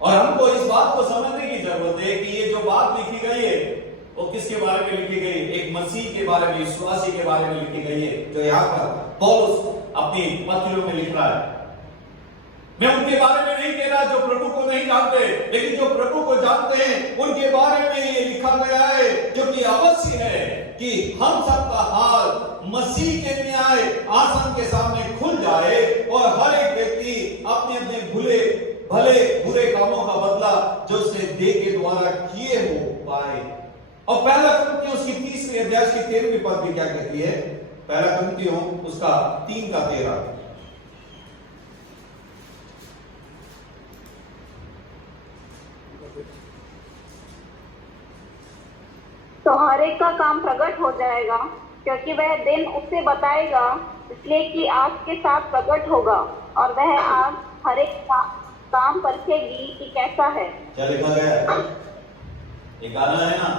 और हमको इस बात को समझने की जरूरत है कि ये जो बात लिखी गई है वो किसके बारे में लिखी गई है? एक मसीह के बारे में विश्वासी के बारे में लिखी गई है जो यहाँ पर पौलुस अपनी पत्रियों में लिख रहा है। मैं उनके बारे में नहीं कह रहा जो प्रभु को नहीं जानते, लेकिन जो प्रभु को जानते हैं उनके बारे में ये लिखा गया है जो कि अवश्य है कि हम सबका हाल मसीह के न्याय आसन के सामने खुल जाए और हर एक व्यक्ति अपने अपने भले बुरे कामों का बदला जो उसने देह के द्वारा किए हो पाए। और पहला कुरिन्थियों उसकी 30वीं अध्याय की 13वीं पद भी क्या कहती है? पहला कुरिन्थियों उसका 3 का 13। तो हर एक का काम प्रकट हो जाएगा क्योंकि वह दिन उसे बताएगा, इसलिए कि आग के साथ प्रकट होगा और वह आग हर एक का काम परखेगी कि कैसा है। क्या लिखा गया है? एक गाना है ना,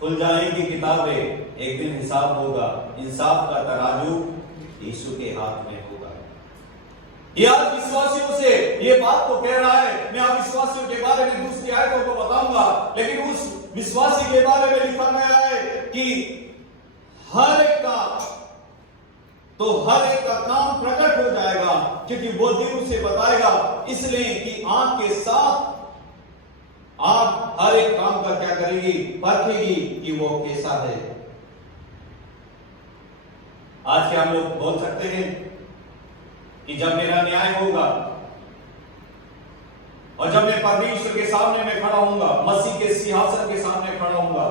खुल जाएंगी किताबें एक दिन हिसाब होगा, इंसाफ का तराजू यीशु के हाथ में होगा। ये आज विश्वासियों से ये बात तो कह रहा है। मैं आप विश्वासियों के बारे में दूसरी आयतों को बताऊंगा, लेकिन उस विश्वासी के बारे में लिखा गया है कि हर एक का काम प्रकट हो जाएगा क्योंकि वो दिन उसे बताएगा, इसलिए कि आंख के साथ आप हर एक काम का क्या करेगी? परखेगी कि वो कैसा है। आज क्या हम लोग बोल सकते हैं कि जब मेरा न्याय होगा और जब मैं परमेश्वर के सामने में खड़ा होऊंगा, मसीह के सिंहासन के सामने खड़ा होऊंगा,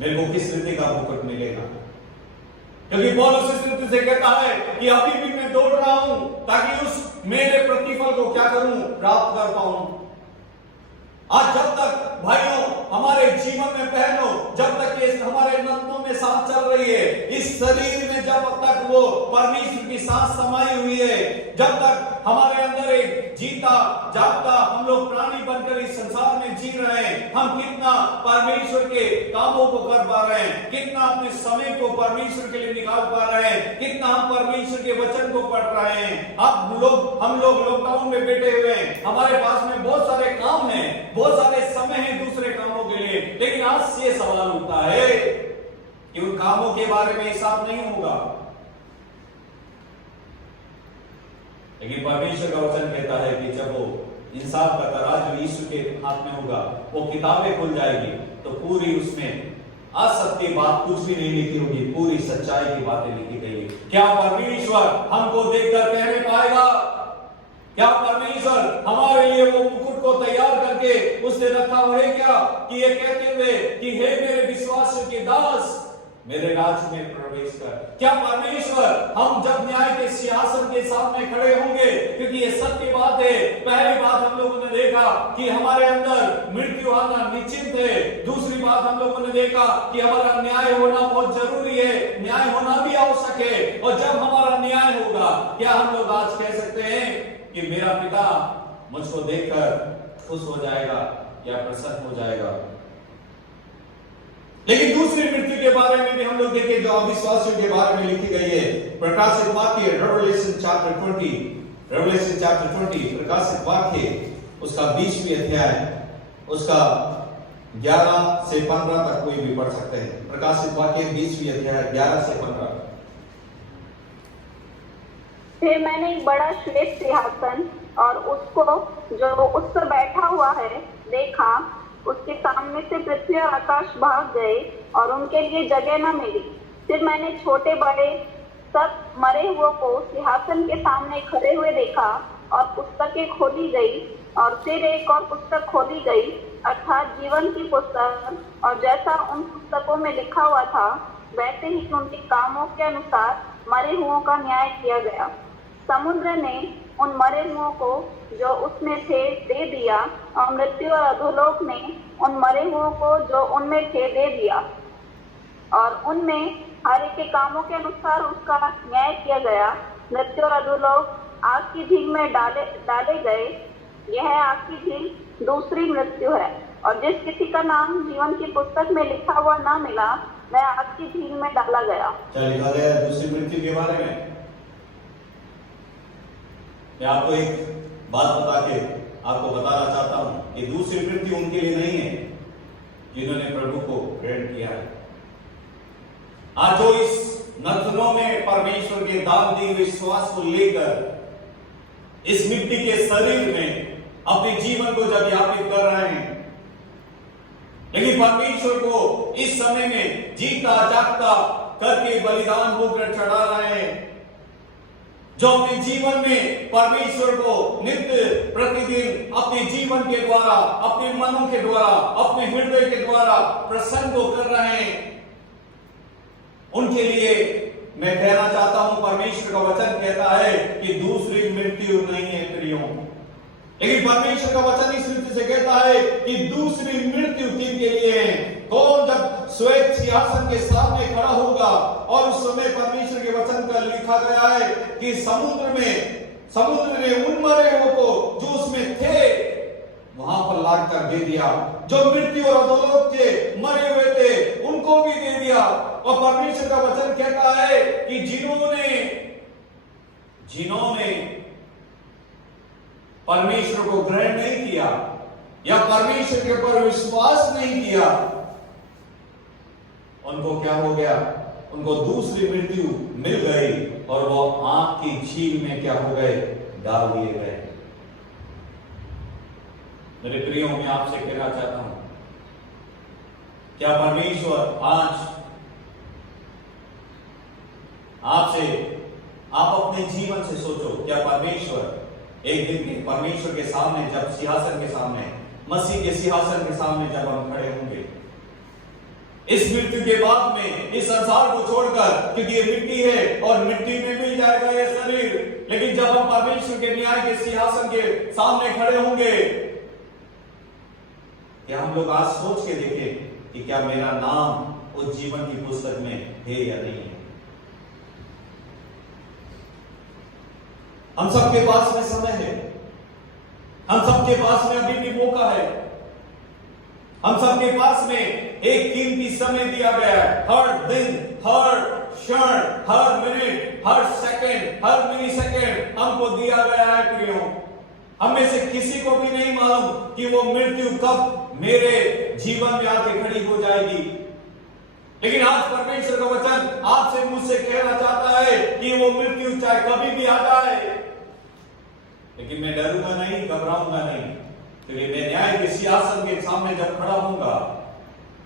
मेरे को किस रीति का मुकुट मिलेगा? क्योंकि पौलुस इस रीति से कहता है कि अभी भी मैं दौड़ रहा हूं ताकि उस मेरे प्रतिफल को क्या करूं? प्राप्त कर पाऊं। आज जब तक भाइयों हमारे जीवन में पहनो, जब तक ये हमारे नथनों में सांस चल रही है, इस शरीर में जब तक वो परमेश्वर की सांस समाई हुई है, जब तक हमारे अंदर एक जीता जागता हम लोग प्राणी बनकर इस संसार में जी रहे हैं, हम कितना परमेश्वर के कामों को कर पा रहे हैं, कितना अपने समय को परमेश्वर के लिए निकाल पा रहे हैं, कितना हम परमेश्वर के वचन को पढ़ रहे हैं। अब हम लोग लॉकडाउन में बैठे हुए हैं, हमारे पास में बहुत सारे काम हैं, बहुत सारे समय है दूसरे कामों के लिए, लेकिन आज ये सवाल उठता है कि उन कामों के बारे में हिसाब नहीं होगा। लेकिन परमेश्वर का वचन कहता है कि जब वो इंसाफ का तराजू यीशु के हाथ में होगा, वो किताबें खुल जाएगी तो पूरी उसमें असत्य बात कुछ भी नहीं लिखी होगी, पूरी सच्चाई की बातें लिखी गई। क्या परमेश्वर हमको देखकर कहने पाएगा? क्या परमेश्वर हमारे लिए वो मुकुट को तैयार करके उसने रखा हुआ है क्या कि ये कहते हुए कि हे मेरे विश्वासियों के दास, मेरे राज्य में प्रवेश कर। क्या परमेश्वर हम जब न्याय के सिंहासन के सामने खड़े होंगे, क्योंकि ये सत्य बात है। पहली बात हम लोगों ने देखा कि हमारे अंदर मृत्यु आना निश्चित है। दूसरी बात हम लोगों ने देखा कि हमारा न्याय होना बहुत जरूरी है, न्याय होना भी आवश्यक है। और जब हमारा न्याय होगा, क्या हम लोग आज कह सकते हैं कि मेरा पिता मुझको देखकर खुश हो जाएगा या प्रसन्न हो जाएगा? लेकिन दूसरी मृत्यु के बारे में भी हम लोग देखें जो अविश्वासियों के बारे में लिखी गई है। प्रकाशित वाक्य रेवलेशन चैप्टर 20 प्रकाशित वाक्य उसका 20वीं अध्याय उसका 11 से 15 तक कोई भी पढ़ सकते हैं। प्रकाशित वाक्य 20वीं अध्याय 11 से 15। फिर मैंने एक बड़ा श्वेत सिंहासन और उसको जो उस पर बैठा हुआ है देखा। उसके सामने से पृथ्वी और आकाश भाग गए और उनके लिए जगह न मिली। फिर मैंने छोटे बड़े सब मरे हुए को सिंहासन के सामने खड़े हुए देखा और पुस्तकें खोली गई। और फिर एक और पुस्तक खोली गई, अर्थात जीवन की पुस्तक। और जैसा उन पुस्तकों में लिखा हुआ था, वैसे ही उनके कामों के अनुसार मरे हुओं का न्याय किया गया। समुद्र ने उन मरे हुओं को जो उसमें थे दे दिया, और मृत्यु और अधोलोक ने उन मरे हुओं को जो उनमें थे दे दिया। और उनमें हर एक के कामों के अनुसार उसका न्याय किया गया। मृत्यु और अधोलोक आग की झील में डाले गए। यह आग की झील दूसरी मृत्यु है। और जिस किसी का नाम जीवन की पुस्तक में लिखा हुआ ना मिला, वह आग की झील में डाला गया। क्या लिखा गया दूसरी मृत्यु के बारे में? मैं आपको एक बात बता के आपको बताना चाहता हूं कि दूसरी मृत्यु उनके लिए नहीं है जिन्होंने प्रभु को ग्रहण किया है। आज जो इस नथनों में परमेश्वर के दान दिए हुए विश्वास को लेकर इस मिट्टी के शरीर में अपने जीवन को जब यापित कर रहे हैं, लेकिन परमेश्वर को इस समय में जीता जागता करके बलिदान होकर चढ़ा रहे हैं, जो अपने जीवन में परमेश्वर को नित्य प्रतिदिन अपने जीवन के द्वारा, अपने मनों के द्वारा, अपने हृदय के द्वारा प्रसन्न को कर रहे हैं, उनके लिए मैं कहना चाहता हूं, परमेश्वर का वचन कहता है कि दूसरी मृत्यु नहीं है प्रियों। लेकिन परमेश्वर का वचन इस रीति से कहता है कि दूसरी मृत्यु किनके लिए है? कौन जब श्वेत सिंहासन के सामने खड़ा होगा? और उस समय परमेश्वर के वचन का लिखा गया है कि समुद्र ने उन मरे हुओं को जो उसमें थे वहां पर लाद कर दे दिया। जो मृत्यु और अधोलोक के मरे हुए थे उनको भी दे दिया। और परमेश्वर का वचन कहता है कि जिन्होंने परमेश्वर को ग्रहण नहीं किया या परमेश्वर के ऊपर विश्वास नहीं किया, उनको क्या हो गया? उनको दूसरी मृत्यु मिल गई और वो आग की झील में क्या हो गए? डाल दिए गए। मेरे प्रियो, मैं आपसे कहना चाहता हूं, क्या परमेश्वर आज आप अपने जीवन से सोचो, क्या परमेश्वर एक दिन परमेश्वर के सामने, जब सिंहासन के सामने, मसीह के सिंहासन के सामने जब हम खड़े होंगे, इस मृत्यु के बाद में, इस संसार को छोड़कर, क्योंकि ये मिट्टी है और मिट्टी में मिल जाएगा ये शरीर, लेकिन जब हम परमेश्वर के न्याय के सिंहासन के सामने खड़े होंगे, क्या हम लोग आज सोच के देखें कि क्या मेरा नाम उस जीवन की पुस्तक में है या नहीं है? हम सबके पास में समय है, हम सबके पास में अभी भी मौका है, हम सबके पास में एक कीमती समय दिया गया है। हर दिन, हर क्षण, हर मिनट, हर सेकंड, हर मिली सेकंड हमको दिया गया है प्रियो। हम में से किसी को भी नहीं मालूम कि वो मृत्यु कब मेरे जीवन में आके खड़ी हो जाएगी। लेकिन आज परमेश्वर का वचन आपसे मुझसे कहना चाहता है कि वो मृत्यु चाहे कभी भी आ जाए, लेकिन मैं डरूंगा नहीं, घबराऊंगा नहीं, क्योंकि मैं न्याय के सिंहासन के सामने जब खड़ा होऊंगा,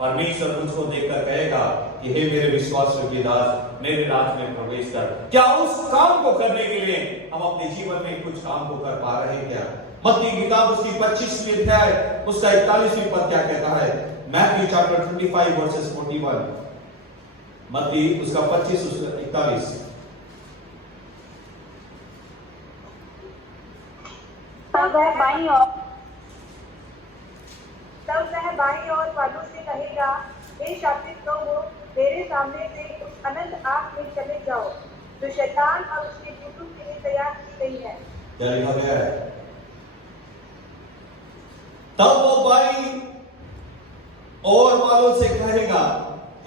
परमेश्वर मुझको देखकर कहेगा कि हे मेरे विश्वासियों के दास, मेरे राज में प्रवेश कर। क्या उस काम को करने के लिए हम अपने जीवन में कुछ काम को कर पा रहे हैं क्या? मत्ती की किताब उसकी 25वीं अध्याय उसका 41वां पद क्या कहता है? Matthew chapter 25 versus 41। मत्ती उसका 25 उसका 41। तब वह बाईं ओर वालों से कहेगा, हे शापित लोगों, मेरे सामने से उस अनंत आग में चले जाओ जो शैतान और उसके दूतों के लिए तैयार की गई है। क्या लिखा गया है? तब वो बाईं ओर वालों से कहेगा,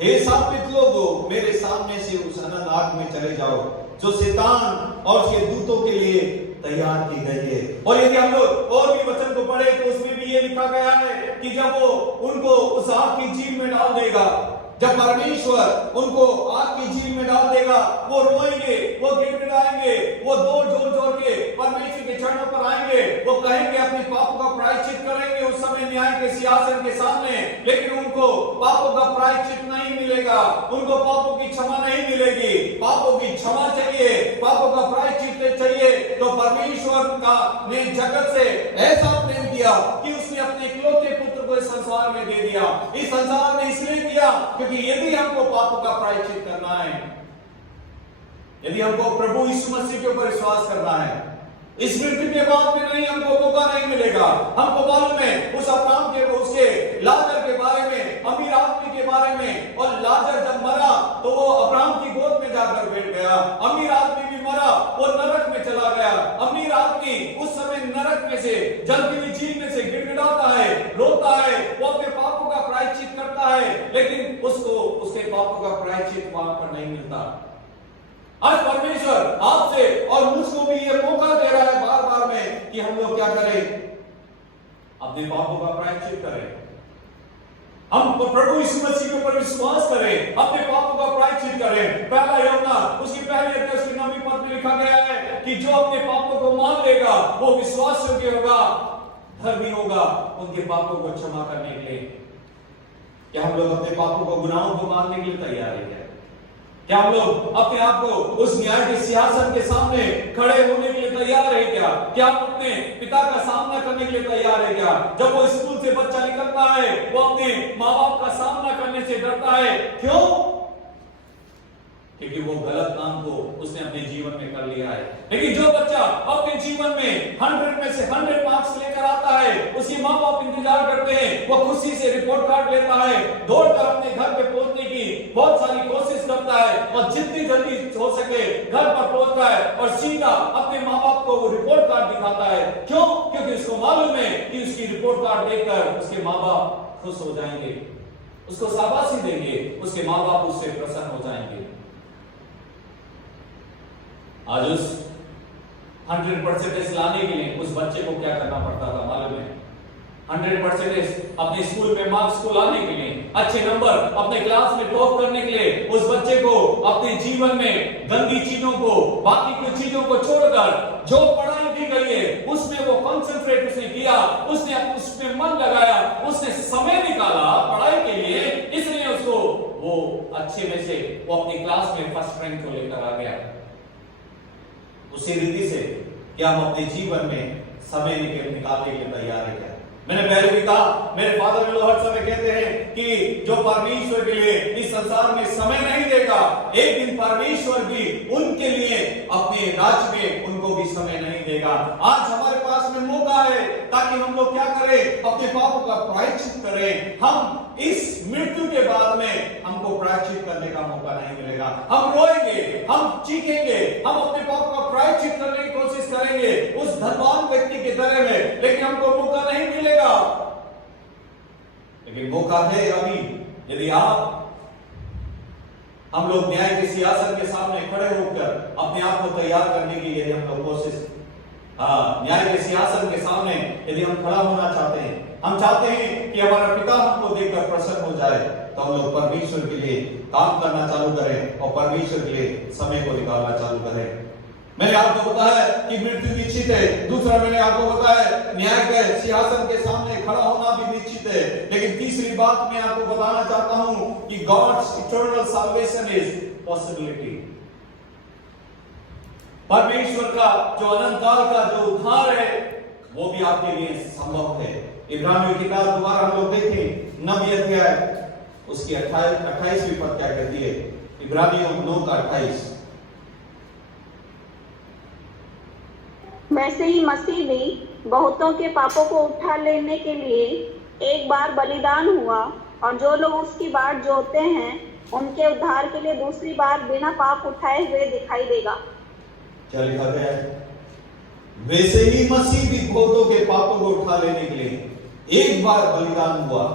हे शापित लोगों, मेरे सामने से उस अनंत आग में चले जाओ जो शैतान और उसके दूतों के लिए तैयार की गई है। और यदि हम लोग और भी वचन को पढ़े तो उसमें भी ये लिखा गया है कि जब वो उनको उस आग की झील में डाल देगा, जब परमेश्वर उनको आग की झील में डाल देगा, वो रोएंगे, वो गिड़गिड़ाएंगे, वो जोर जोर के परमेश्वर के चरणों पर आएंगे, वो कहेंगे अपने पापों का प्रायश्चित करेंगे उस समय न्याय के सिंहासन के सामने। लेकिन उनको पापों का प्रायश्चित नहीं मिलेगा, उनको पापों की क्षमा नहीं मिलेगी। पापों की क्षमा चाहिए, पापों का प्रायश्चित चाहिए। तो परमेश्वर का ने जगत से ऐसा प्रेम किया कि उसने अपने इकलौते पुत्र को इस संसार में दे दिया। इस संसार में इसलिए दिया क्योंकि यदि हमको पापों का प्रायश्चित करना है, यदि हमको प्रभु यीशु मसीह के ऊपर विश्वास करना है, इस मृत्यु के बाद में नहीं हमको मौका नहीं मिलेगा। हमको मालूम है उस अब्राहम के उसके लाजर के बारे में, अमीर आदमी के बारे में। और लाजर जब मरा तो वो अब्राहम की गोद में जाकर बैठ गया। अमीर आदमी भी मरा, वो नरक में चला गया। अमीर आदमी उस समय नरक में से, जलती हुई झील में से गिड़गिड़ाता है, रोता है, वो अपने पापों का प्रायश्चित करता है, लेकिन उसको उसके पापों का प्रायश्चित वहां पर नहीं मिलता। आज परमेश्वर आपसे और मुझको भी ये मौका दे रहा है बार बार में कि हम लोग क्या करें, अपने पापों का प्रायश्चित करें, हम प्रभु यीशु मसीह के ऊपर विश्वास करें, अपने पापों का प्रायश्चित करें। पहला यूहन्ना उसकी पहली अध्याय उसकी 9वीं पद में लिखा गया है कि जो अपने पापों को मान लेगा वो विश्वास योग्य होगा, धर्मी होगा उनके पापों को क्षमा करने के लिए। क्या हम लोग अपने पापों को, गुनाहों को मानने के लिए तैयार है? क्या हम लोग अपने आप को उस न्याय के सिंहासन के सामने खड़े होने के लिए तैयार है? क्या हम अपने पिता का सामना करने के लिए तैयार है? क्या जब वो स्कूल से बच्चा निकलता है वो अपने माँ बाप का सामना करने से डरता है? क्यों? क्योंकि वो गलत काम को उसने अपने जीवन में कर लिया है। लेकिन जो बच्चा अपने जीवन में 100 में से 100 मार्क्स लेकर आता है, उसके माँ बाप इंतजार करते हैं, वो खुशी से रिपोर्ट कार्ड लेता है, दौड़कर अपने घर पे पहुंचने की बहुत सारी कोशिश करता है और जितनी जल्दी हो सके घर पर पहुंचता है और सीधा अपने माँ बाप को वो रिपोर्ट कार्ड दिखाता है। क्यों? क्योंकि उसको मालूम है कि उसकी रिपोर्ट कार्ड देखकर उसके माँ बाप खुश हो जाएंगे, उसको शाबाशी देंगे, उसके माँ बाप उससे प्रसन्न हो जाएंगे। आज उस 100% लाने के लिए उस बच्चे को क्या करना पड़ता था मालूम है? 100% अपने स्कूल में मार्क्स को लाने के लिए, अच्छे नंबर अपने क्लास में टॉप करने के लिए उस बच्चे को अपने जीवन में गंदी चीजों को, बाकी कुछ चीजों को छोड़कर जो पढ़ाई दी गई है उसमें वो कंसंट्रेट उसने किया, उसने उसमें मन लगाया, उसने समय निकाला पढ़ाई के लिए, इसलिए उसको वो अच्छे में से वो अपनी क्लास में फर्स्ट रैंक को लेकर आ गया। उसी रीति से क्या हम अपने जीवन में समय निकालने के लिए तैयार है? क्या मैंने पहले भी कहा, मेरे फादर इन हर समय कहते हैं कि जो परमेश्वर के लिए इस संसार में समय नहीं देगा, एक दिन परमेश्वर भी उनके लिए अपने राज्य में उनको भी समय नहीं देगा। आज हमारे पास में मौका है ताकि हम लोग क्या करें, अपने पापों का प्रायश्चित करें। हम इस मृत्यु के बाद में हमको प्रायश्चित करने का मौका नहीं मिलेगा। हम रोएंगे, हम चीखेंगे, हम अपने पापों का प्रायश्चित करने की कोशिश करेंगे उस धनवान व्यक्ति के तरह में, लेकिन हमको मौका नहीं मिलेगा। लेकिन मौका है अभी, यदि हम लोग न्याय के सिंहासन के सामने खड़े होकर अपने आप को तैयार करने की यदि हम लोग कोशिश, न्याय के सिंहासन के सामने यदि हम खड़ा होना चाहते हैं, हम चाहते हैं कि हमारा पिता हमको देखकर प्रसन्न हो जाए, तो हम लोग परमेश्वर के लिए काम करना चालू करें और परमेश्वर के लिए समय को निकालना चालू करें। मैंने आपको बताया कि मृत्यु निश्चित है। दूसरा मैंने आपको बताया न्याय के सिंहासन के सामने खड़ा होना भी निश्चित है। लेकिन तीसरी बात मैं आपको बताना चाहता हूं कि God's eternal salvation is possibility. परमेश्वर का जो अनंत काल का जो उद्धार है वो भी आपके लिए संभव है। इब्रानियों की किताब दोबारा हम लोग देखें 9वीं अध्याय उसकी 28वीं पद क्या कहती है? इब्रानियों 9:28। वैसे ही मसीह भी बहुतों के पापों को उठा लेने के लिए एक बार बलिदान हुआ, और जो लोग उसकी बाट जोहते हैं उनके उद्धार के लिए दूसरी बार बिना पाप उठाए हुए दिखाई देगा। क्या लिखा गया है? वैसे ही मसीह भी बहुतों के पापों को उठा लेने के लिए एक बार बलिदान हुआ।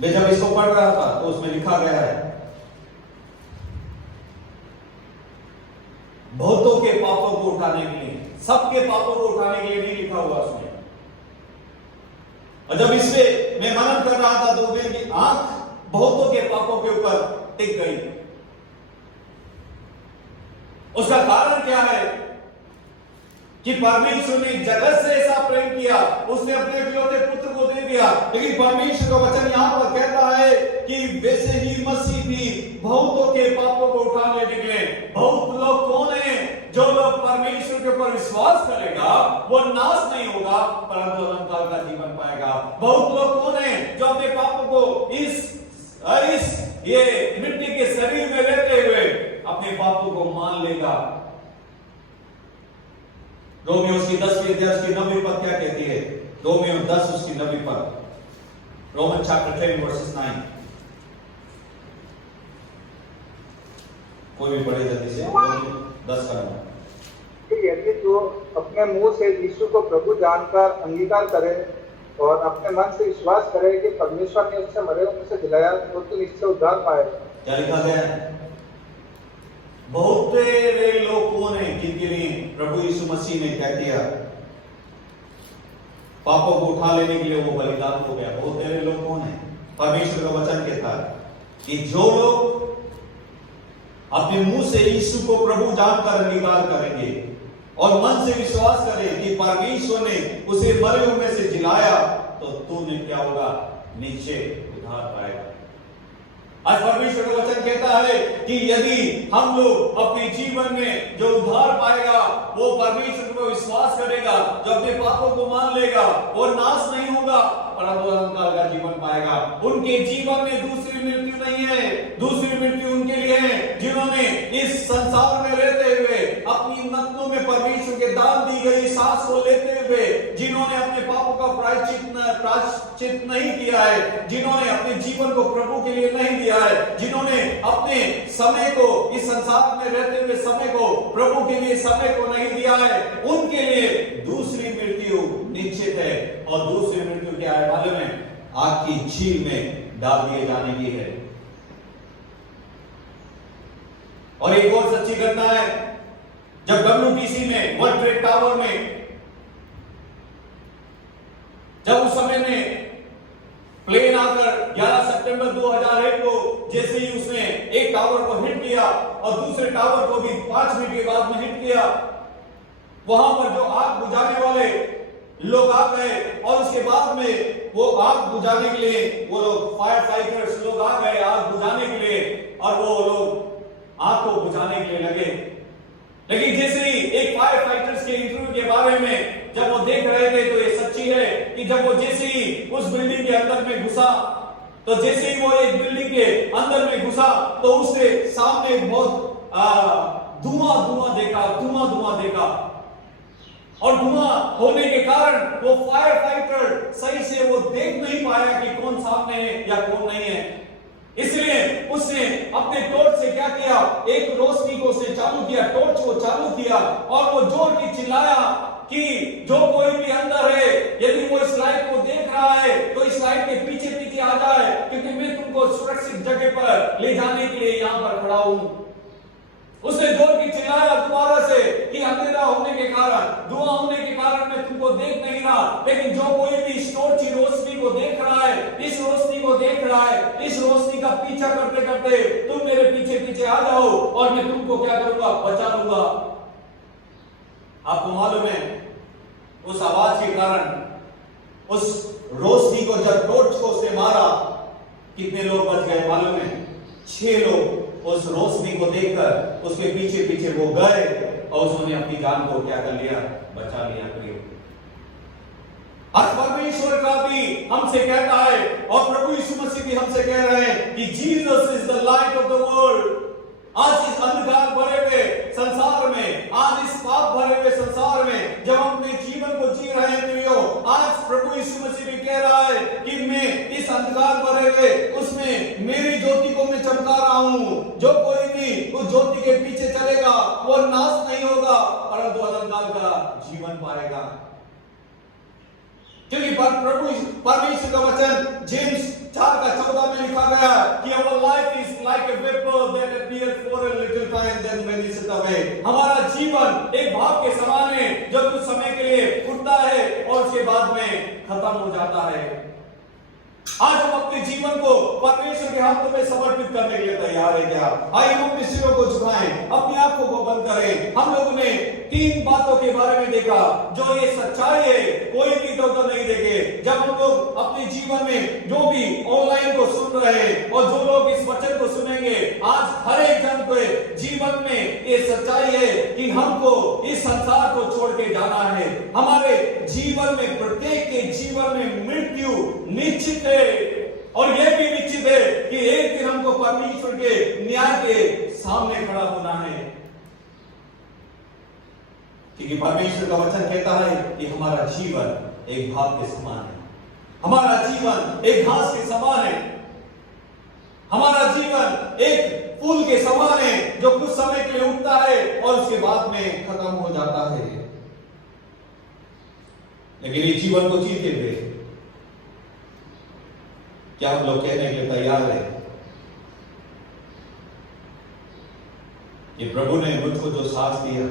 मैं जब इसको पढ़ रहा था तो उसमें लिखा गया है बहुतों के पापों को उठाने के लिए, सबके पापों को उठाने के लिए नहीं लिखा हुआ उसमें। और जब इससे मैं मनन कर रहा था तो मेरी आंख बहुतों के पापों के ऊपर टिक गई। उसका कारण क्या है कि परमेश्वर ने जगत से ऐसा प्रेम किया, उसने अपने इकलौते पुत्र को दे दिया। लेकिन परमेश्वर का वचन यहां पर कहता है कि वैसे ही मसीह भी बहुतों के पापों को उठा लेने के लिए। बहुत लोग कौन है? जो लोग परमेश्वर के ऊपर विश्वास करेगा वो नाश नहीं होगा परंतु अनंत काल का जीवन पाएगा। बहुत लोग कौन है? जो अपने पापों को इस ये मिट्टी के शरीर में रहते हुए अपने पापों को मान लेगा। रोमियो उसकी 10वीं अध्याय उसकी 9वीं पद क्या कहती है? रोमियो 10 उसकी 9वीं पद, रोमन चैप्टर 10 वर्सेस 9। कोई भी पढ़े जल्दी से, 10 का नाम। यदि जो अपने मुंह से यीशु को प्रभु जानकर अंगीकार करे और अपने मन से विश्वास करे कि परमेश्वर ने उससे मरे हुए से दिलाया तो तुम इससे उद्धार पाएगा। क्या लिखा गया है? बहुत तेरे लोग कौन है जिनके लिए प्रभु यीशु मसीह ने क्या किया? पापों को उठा लेने के लिए वो बलिदान हो गया। बहुत तेरे लोग कौन है? परमेश्वर का वचन कहता है कि जो लोग अपने मुंह से यीशु को प्रभु जानकर अंगीकार करेंगे और मन से विश्वास करें कि परमेश्वर ने उसे मरे हुए में से जिलाया तो तूने क्या होगा? निश्चय उद्धार पाएगा। आज परमेश्वर का वचन कहता है कि यदि हम लोग अपने जीवन में जो उद्धार पाएगा वो परमेश्वर को विश्वास करेगा, जो अपने पापों को मान लेगा, वो नाश नहीं होगा परंतु अनंत काल का जीवन पाएगा। उनके जीवन में दूसरी मृत्यु नहीं है। दूसरी मृत्यु उनके लिए है जिन्होंने इस संसार में रहते हुए अपनी नथनों में परमेश्वर के दान दी गई सांस को लेते हुए जिन्होंने अपने पापों का प्रायश्चित नहीं किया है, जिन्होंने अपने जीवन को प्रभु के लिए नहीं दिया है, जिन्होंने अपने समय को इस संसार में रहते हुए समय को प्रभु के लिए समय को नहीं दिया है, उनके लिए दूसरी मृत्यु निश्चित है। और दूसरी मृत्यु क्या है मालूम है? आग की झील में डाल दिए जाने की है। और एक और सच्ची घटना है, जब WTC में वर्ल्ड ट्रेड टावर में जब उस समय में प्लेन आकर 11 सितंबर 2001 को जैसे ही उसने एक टावर को हिट किया और दूसरे टावर को भी 5 मिनट के बाद में हिट किया, वहां पर जो आग बुझाने वाले लोग आ गए और उसके बाद में वो आग बुझाने के लिए वो लोग फायर फाइटर्स लोग आ गए आग बुझाने के लिए और वो लोग आग को बुझाने के लिए लगे। लेकिन जैसे ही एक फायर फाइटर्स के इंटरव्यू के बारे में जब वो देख रहे थे तो ये सच्ची है कि जब वो जैसे ही उस बिल्डिंग के अंदर में घुसा तो जैसे ही वो एक बिल्डिंग के अंदर में घुसा तो उससे सामने बहुत धुआं देखा और धुआं होने के कारण वो फायर फाइटर सही से वो देख नहीं पाया कि कौन सामने है या कौन नहीं है। इसलिए उसने अपने टॉर्च से क्या किया? एक रोशनी को उसने चालू किया, टॉर्च को चालू किया और वो जोर की चिल्लाया कि जो कोई भी अंदर है यदि वो इस लाइट को देख रहा है तो इस लाइट के पीछे पीछे आ जाए, क्योंकि मैं तुमको सुरक्षित जगह पर ले जाने के लिए यहाँ पर खड़ा हूं। उसने जोर की चिल्लाया दोबारा से कि अंधेरा होने के कारण, धुआं होने के कारण मैं तुमको देख नहीं रहा, लेकिन जो कोई भी इस टॉर्च की रोशनी को देख रहा है, इस रोशनी को देख रहा है, इस रोशनी का पीछा करते करते तुम मेरे पीछे पीछे आ जाओ और मैं तुमको क्या करूंगा? बचा लूंगा। आपको मालूम है उस आवाज के कारण उस रोशनी को जब टॉर्च को उसने मारा कितने लोग बच गए मालूम है? 6 लोग उस रोशनी को देखकर उसके पीछे पीछे वो गए और उसने अपनी जान को क्या कर लिया? बचा लिया। आज परमेश्वर का भी हमसे कहता है और प्रभु यीशु मसीह भी हमसे कह रहे हैं कि Jesus is the light of the world. आज इस अंधकार भरे हुए संसार में, आज इस पाप भरे हुए संसार में जब हम अपने जीवन को जी रहे हैं प्रियो, आज प्रभु यीशु मसीह भी कह रहा है कि मैं इस अंधकार भरे हुए उसमें मेरी ज्योति को मैं चमका रहा हूं। जो कोई भी उस ज्योति के पीछे चलेगा वो नाश नहीं होगा परंतु अनंत का जीवन पाएगा। क्योंकि प्रभु परमेश्वर का वचन जेम्स 4:14 में लिखा गया कि our life is like a vapor that appears for a little time then vanishes away। हमारा जीवन एक भाप के समान है जो कुछ समय के लिए उठता है और उसके बाद में खत्म हो जाता है। आज हम अपने जीवन को परमेश्वर के हाथों में समर्पित करने के लिए तैयार है क्या? आइए हम अपने सिरों को झुकाएं, अपनी आंखों को बंद करें। हम लोगों ने 3 बातों के बारे में देखा जो ये सच्चाई है, कोई भी तो नहीं देखे। जब हम लोग अपने जीवन में जो भी ऑनलाइन को सुन रहे हैं और जो लोग इस वचन को सुनेंगे, आज हर एक जन के जीवन में ये सच्चाई है कि हमको इस संसार को छोड़ के जाना है। हमारे जीवन में प्रत्येक के जीवन में मृत्यु निश्चित है और यह भी निश्चित है कि एक दिन हमको परमेश्वर के न्याय के सामने खड़ा होना है। क्योंकि परमेश्वर का वचन कहता है कि हमारा जीवन एक भाप के समान है, हमारा जीवन एक घास के समान है, हमारा जीवन एक फूल के समान है जो कुछ समय के लिए उठता है और उसके बाद में खत्म हो जाता है। लेकिन इस जीवन को जीते हुए क्या हम लोग कहने के लिए तैयार है कि प्रभु ने मुझको जो सांस दिया,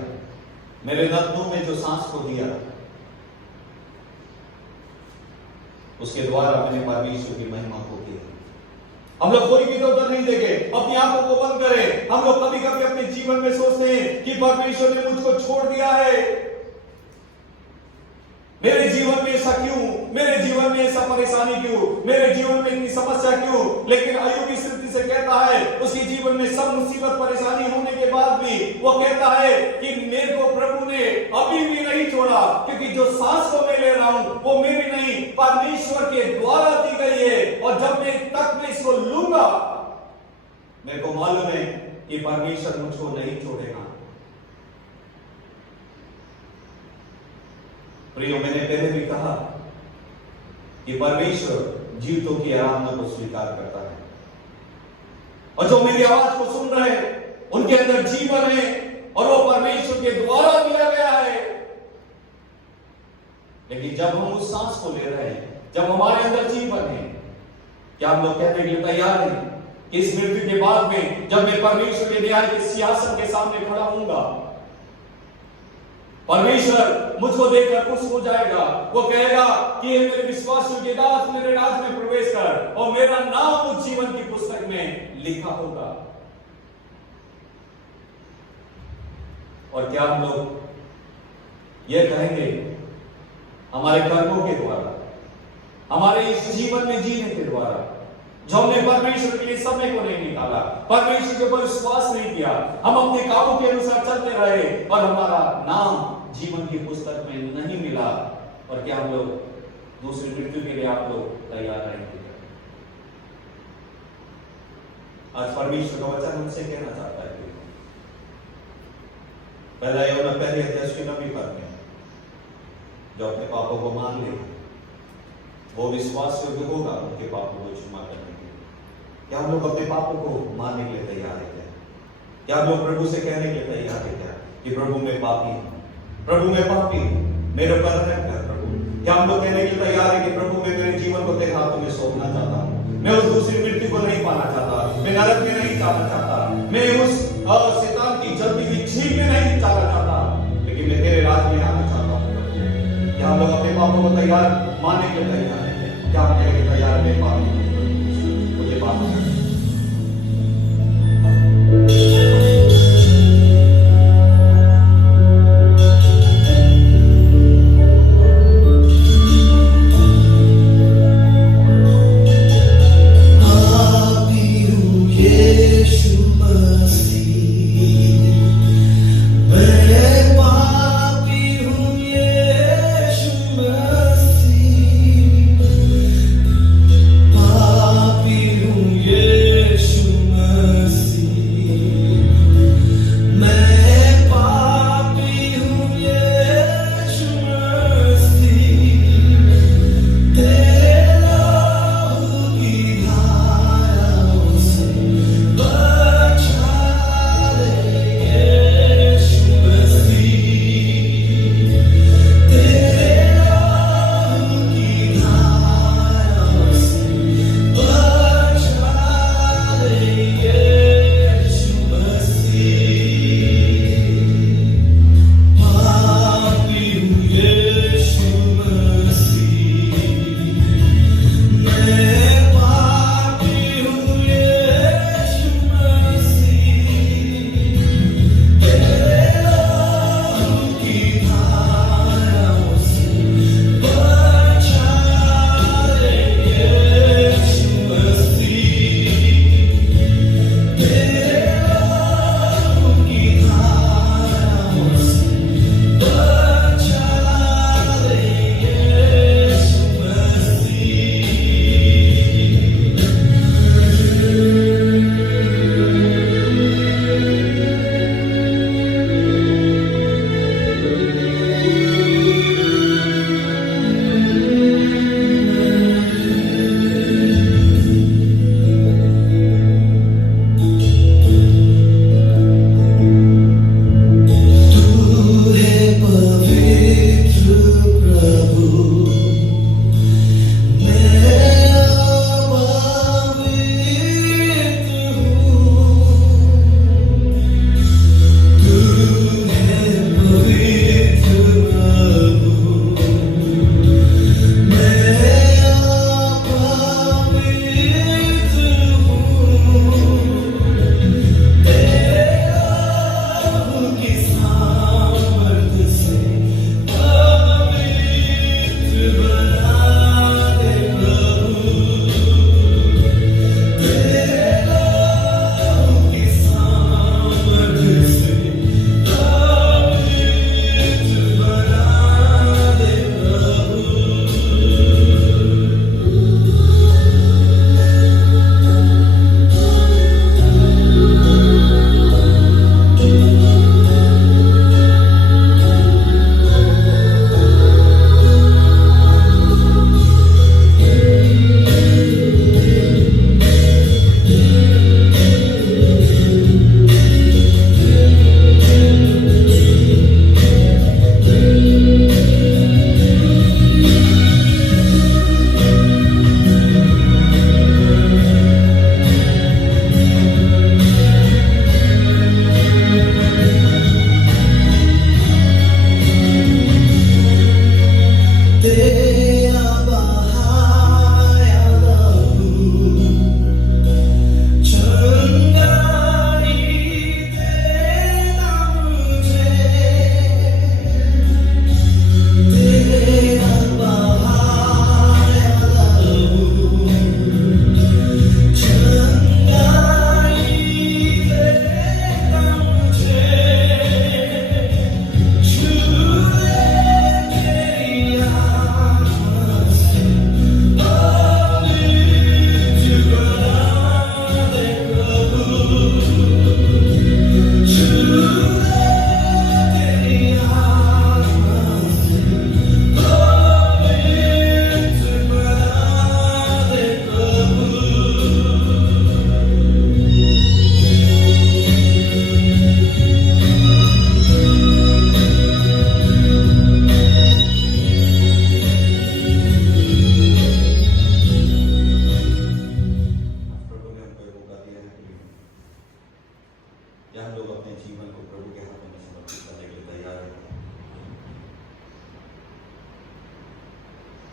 मेरे रत्नों में जो सांस को दिया, उसके द्वारा मैंने परमेश्वर की महिमा को किया। हम लोग कोई भी तो नहीं देखे, अपनी आंखों को बंद करें। हम लोग कभी कभी अपने जीवन में सोचते हैं कि परमेश्वर ने मुझको छोड़ दिया है, मेरे जीवन में ऐसा क्यों, मेरे जीवन में ऐसा परेशानी क्यों, मेरे जीवन में इतनी समस्या क्यों। लेकिन अय्यूब इस रीति से कहता है, उसके जीवन में सब मुसीबत परेशानी होने के बाद भी वो कहता है कि मेरे को प्रभु ने अभी भी नहीं छोड़ा, क्योंकि जो सांस को मैं ले रहा हूं वो मेरी नहीं परमेश्वर के द्वारा दी गई है। और जब मैं तक में इसको लूंगा, मेरे को मालूम है कि परमेश्वर मुझको नहीं छोड़ेगा। प्रियो, मैंने पहले भी कहा कि परमेश्वर जीवितों की आराधना को स्वीकार करता है और जो मेरी आवाज को सुन रहे हैं उनके अंदर जीवन है और वो परमेश्वर के द्वारा दिया गया है। लेकिन जब हम उस सांस को ले रहे हैं, जब हमारे अंदर जीवन है, क्या हम लोग कहने के लिए तैयार हैं कि इस मृत्यु के बाद में जब मैं परमेश्वर के न्याय के सिंहासन के सामने खड़ा होऊंगा, परमेश्वर मुझको देखकर खुश हो जाएगा। वो कहेगा कि ये मेरे विश्वासियों के दास मेरे राज में प्रवेश कर, और मेरा नाम उस जीवन की पुस्तक में लिखा होगा। और क्या हम लोग ये कहेंगे हमारे कर्मों के द्वारा, हमारे इस जीवन में जीने के द्वारा, जो हमने परमेश्वर के लिए समय को नहीं निकाला, परमेश्वर के ऊपर विश्वास नहीं किया, हम अपने कामों के अनुसार चलते रहे और हमारा नाम जीवन की पुस्तक में नहीं मिला, और क्या हम लोग दूसरी मृत्यु के लिए आप लोग तैयार रहेंगे? आज परमेश्वर का वचन हमसे कहना चाहता है कि पहला यूहन्ना पहले अध्याय के 9वीं पद में, जो अपने पापों को मान ले वो विश्वास योग्य होगा उनके पापों को क्षमा करने के लिए। क्या हम लोग अपने पापों को मानने के लिए तैयार है क्या? क्या हम लोग प्रभु से कहने के लिए तैयार है क्या कि प्रभु मैं पापी हूं, प्रभु मैं पापी हूं, मेरे पर रहम कर प्रभु? क्या हम लोग कहने के लिए तैयार है कि प्रभु मैं मेरे जीवन को तेरे हाथों में सौंपना चाहता हूं, मैं उस दूसरी मृत्यु को नहीं पाना चाहता, मैं नरक में नहीं जाना चाहता, मैं उस शैतान की जलती हुई झील में नहीं जाना चाहता, लेकिन मैं तेरे राज में आना चाहता हूं। क्या हम लोग अपने पापों को तैयार मानने के लिए तैयार है? क्या हम कहने के लिए तैयार है पापी मुझे माफ कर? पापी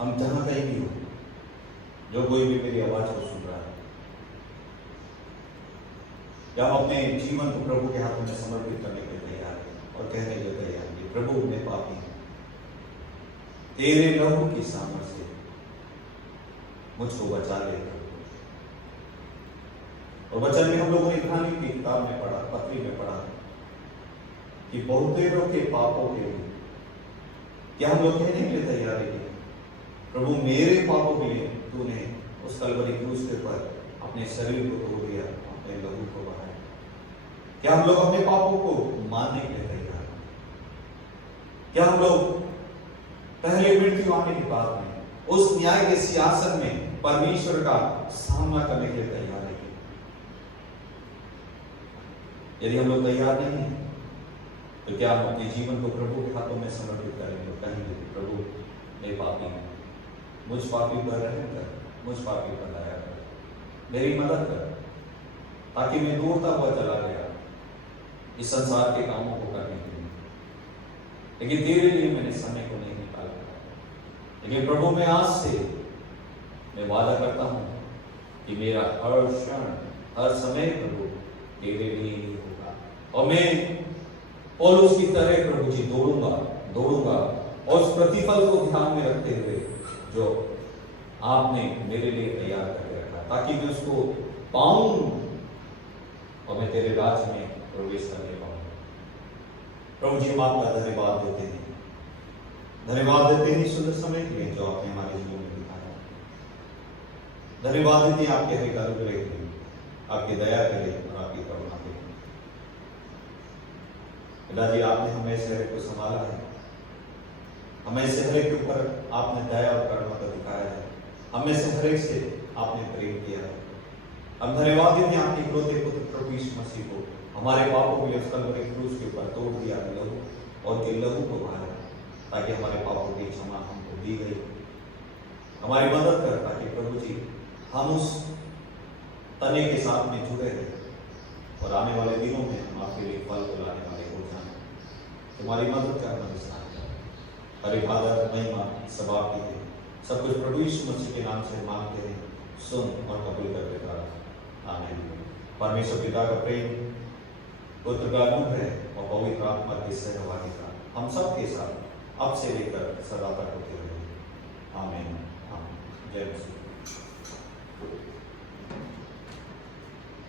हम जहां कहीं भी हो, जो कोई भी मेरी आवाज को सुन रहा है, या हम अपने जीवन को प्रभु के हाथों में समर्पित करने के लिए तैयार हैं और कहने के लिए तैयार हैं, प्रभु मैं पापी हूं, तेरे लहू की सामर्थ से मुझको बचा ले। और वचन में हम लोगों ने इब्रानियों की किताब में पढ़ा, पत्री में पढ़ा कि बहुतेरों के पापों के लिए क्या हम लोग कहने के लिए तैयार है कि प्रभु मेरे पापों के लिए तूने उस कलवरी क्रूस के पर अपने शरीर को तोड़ दिया, अपने लहू को बहाया। क्या हम लोग अपने पापों को मानने के लिए तैयार हैं? क्या हम लोग पहले मृत्यु आने के बाद में उस न्याय के सिंहासन में परमेश्वर का सामना करने के लिए तैयार है? यदि हम लोग तैयार नहीं हैं तो क्या हम अपने जीवन को प्रभु के हाथों में समर्पित करेंगे और कहेंगे प्रभु मैं पापी हूं, मुझ पापी पर रहम कर, मुझ पापी पर दया कर, मेरी मदद कर, ताकि मैं दूरता हुआ चला गया इस संसार के कामों को करने के लिए, लेकिन तेरे लिए मैंने समय को नहीं निकाला। लेकिन प्रभु मैं आज से मैं वादा करता हूं कि मेरा हर क्षण हर समय प्रभु तेरे लिए ही होगा, और मैं पौलुस की तरह प्रभु जी दौड़ूंगा और उस प्रतिफल को ध्यान में रखते हुए जो आपने मेरे लिए तैयार करके रखा, ताकि मैं उसको पाऊं और मैं तेरे राज्य में प्रवेश करने पाऊं। प्रभु जी हम आपका धन्यवाद देते हैं सुंदर समय के लिए जो आपने हमारे जीवन में दिखाया। धन्यवाद देते हैं आपके हर अनुग्रह के लिए, आपकी दया के लिए और आपकी करुणा के लिए। पिताजी आपने हमें शहर को संभाला है, हमें शहर के ऊपर आपने दया और करुणा को दिखाया है, हमें से हर एक से आपने प्रेम किया है। हम धन्यवाद देते हैं आपके इकलौते पुत्र प्रभु यीशु मसीह को हमारे पापों के लिए उस कलवरी क्रूस के ऊपर तोड़ दिया लहू और उनके लहू को बहाया, ताकि हमारे पापों की क्षमा हमको दी गई। हमारी मदद कर ताकि प्रभु जी हम उस तने के साथ में जुड़े रहे और आने वाले दिनों में हम आपके लिए फल को लाने वाले हो जाए। तुम्हारी मदद करना विस्तार कर, हर इबादत महिमा सब आपकी है। सब कुछ प्रभु यीशु मसीह के नाम से मांगते हैं, सुन और कबूल करके प्रार्थना। आमीन। परमेश्वर पिता का प्रेम, पुत्र का अनुग्रह और पवित्र आत्मा की सहभागिता हम सब के साथ अब से लेकर सदा तक होती रहे। आमीन। जय मसीह।